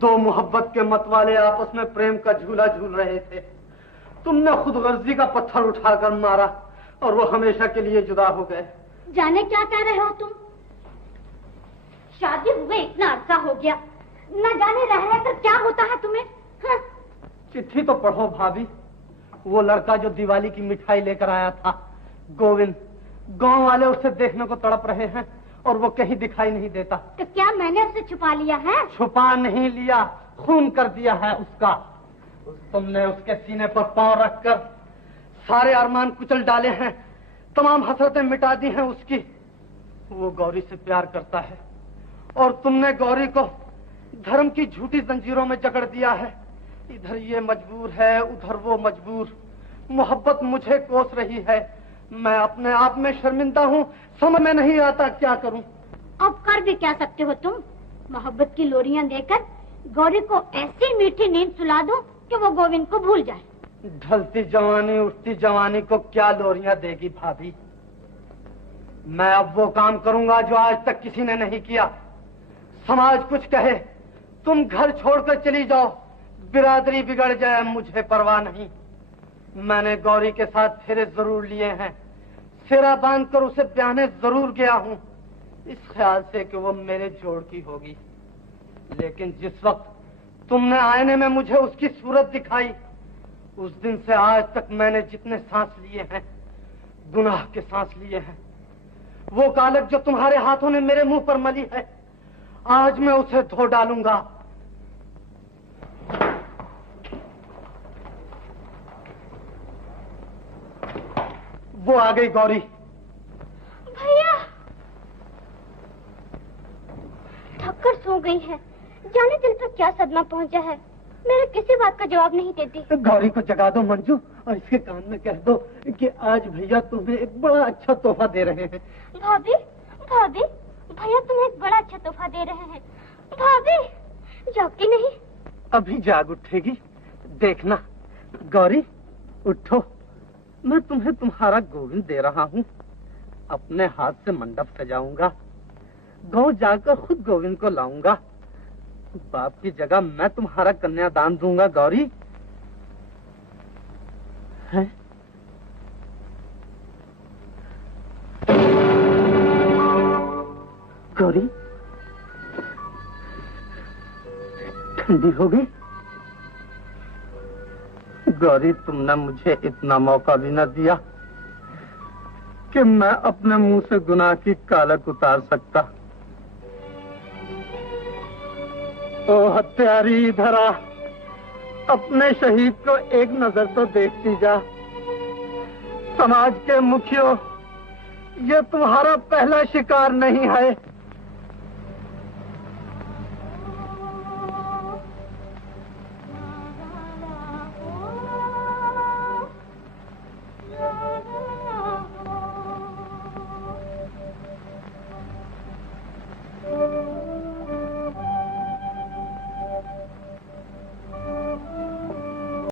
दो मोहब्बत के मतवाले आपस में प्रेम का झूला झूल रहे थे। तुमने खुद गर्जी का पत्थर उठाकर मारा और वो हमेशा के लिए जुदा हो गए। जाने क्या कह रहे हो तुम? शादी हुए इतना अरसा हो गया, न जाने रह रहकर क्या होता है तुम्हें? हाँ? चिट्ठी तो पढ़ो भाभी। वो लड़का जो दिवाली की मिठाई लेकर आया था, गोविंद, गांव वाले उसे देखने को तड़प रहे हैं और वो कहीं दिखाई नहीं देता। तो क्या मैंने उसे छुपा लिया है? छुपा नहीं लिया, खून कर दिया है उसका। तुमने उसके सीने पर पांव रखकर सारे अरमान कुचल डाले हैं, तमाम हसरतें मिटा दी हैं उसकी। वो गौरी से प्यार करता है और तुमने गौरी को धर्म की झूठी जंजीरों में जकड़ दिया है। इधर ये मजबूर है, उधर वो मजबूर। मोहब्बत मुझे कोस रही है, मैं अपने आप में शर्मिंदा हूँ, समझ में नहीं आता क्या करूँ। अब कर भी क्या सकते हो तुम? मोहब्बत की लोरियां देकर गौरी को ऐसी मीठी नींद सुला दो कि वो गोविंद को भूल जाए। ढलती जवानी उठती जवानी को क्या लोरियां देगी भाभी? मैं अब वो काम करूंगा जो आज तक किसी ने नहीं किया। समाज कुछ कहे, तुम घर छोड़कर चली जाओ, बिरादरी बिगड़ जाए, मुझे परवाह नहीं। मैंने गौरी के साथ फेरे जरूर लिए हैं, फेरा बांधकर उसे ब्याहने जरूर गया हूं, इस ख्याल से कि वो मेरे जोड़ की होगी। लेकिन जिस वक्त तुमने आईने में मुझे उसकी सूरत दिखाई, उस दिन से आज तक मैंने जितने सांस लिए हैं, गुनाह के सांस लिए हैं। वो कालक जो तुम्हारे हाथों ने मेरे मुंह पर मली है, आज मैं उसे धो डालूंगा। वो आ गई गौरी। भैया थककर सो गई है, जाने दिल पर क्या सदमा पहुंचा है, मेरे किसी बात का जवाब नहीं देती। गौरी को जगा दो मंजू, और इसके कान में कह दो कि आज भैया तुम्हें एक बड़ा अच्छा तोहफा दे रहे हैं। भाभी भाभी, भैया तुम्हें एक बड़ा अच्छा तोहफा दे रहे हैं। भाभी जागती नहीं? अभी जाग उठेगी, देखना। गौरी उठो, मैं तुम्हें तुम्हारा गोविंद दे रहा हूँ। अपने हाथ से मंडप सजाऊंगा, गांव जाकर खुद गोविंद को लाऊंगा। बाप की जगह मैं तुम्हारा कन्यादान दूंगा। गौरी है? गौरी ठंडी हो गई। गौरी तुमने मुझे इतना मौका भी न दिया कि मैं अपने मुंह से गुनाह की कालक उतार सकता। ओ हत्यारी धरा, अपने शहीद को एक नजर तो देखती जा। समाज के मुखियों, ये तुम्हारा पहला शिकार नहीं है।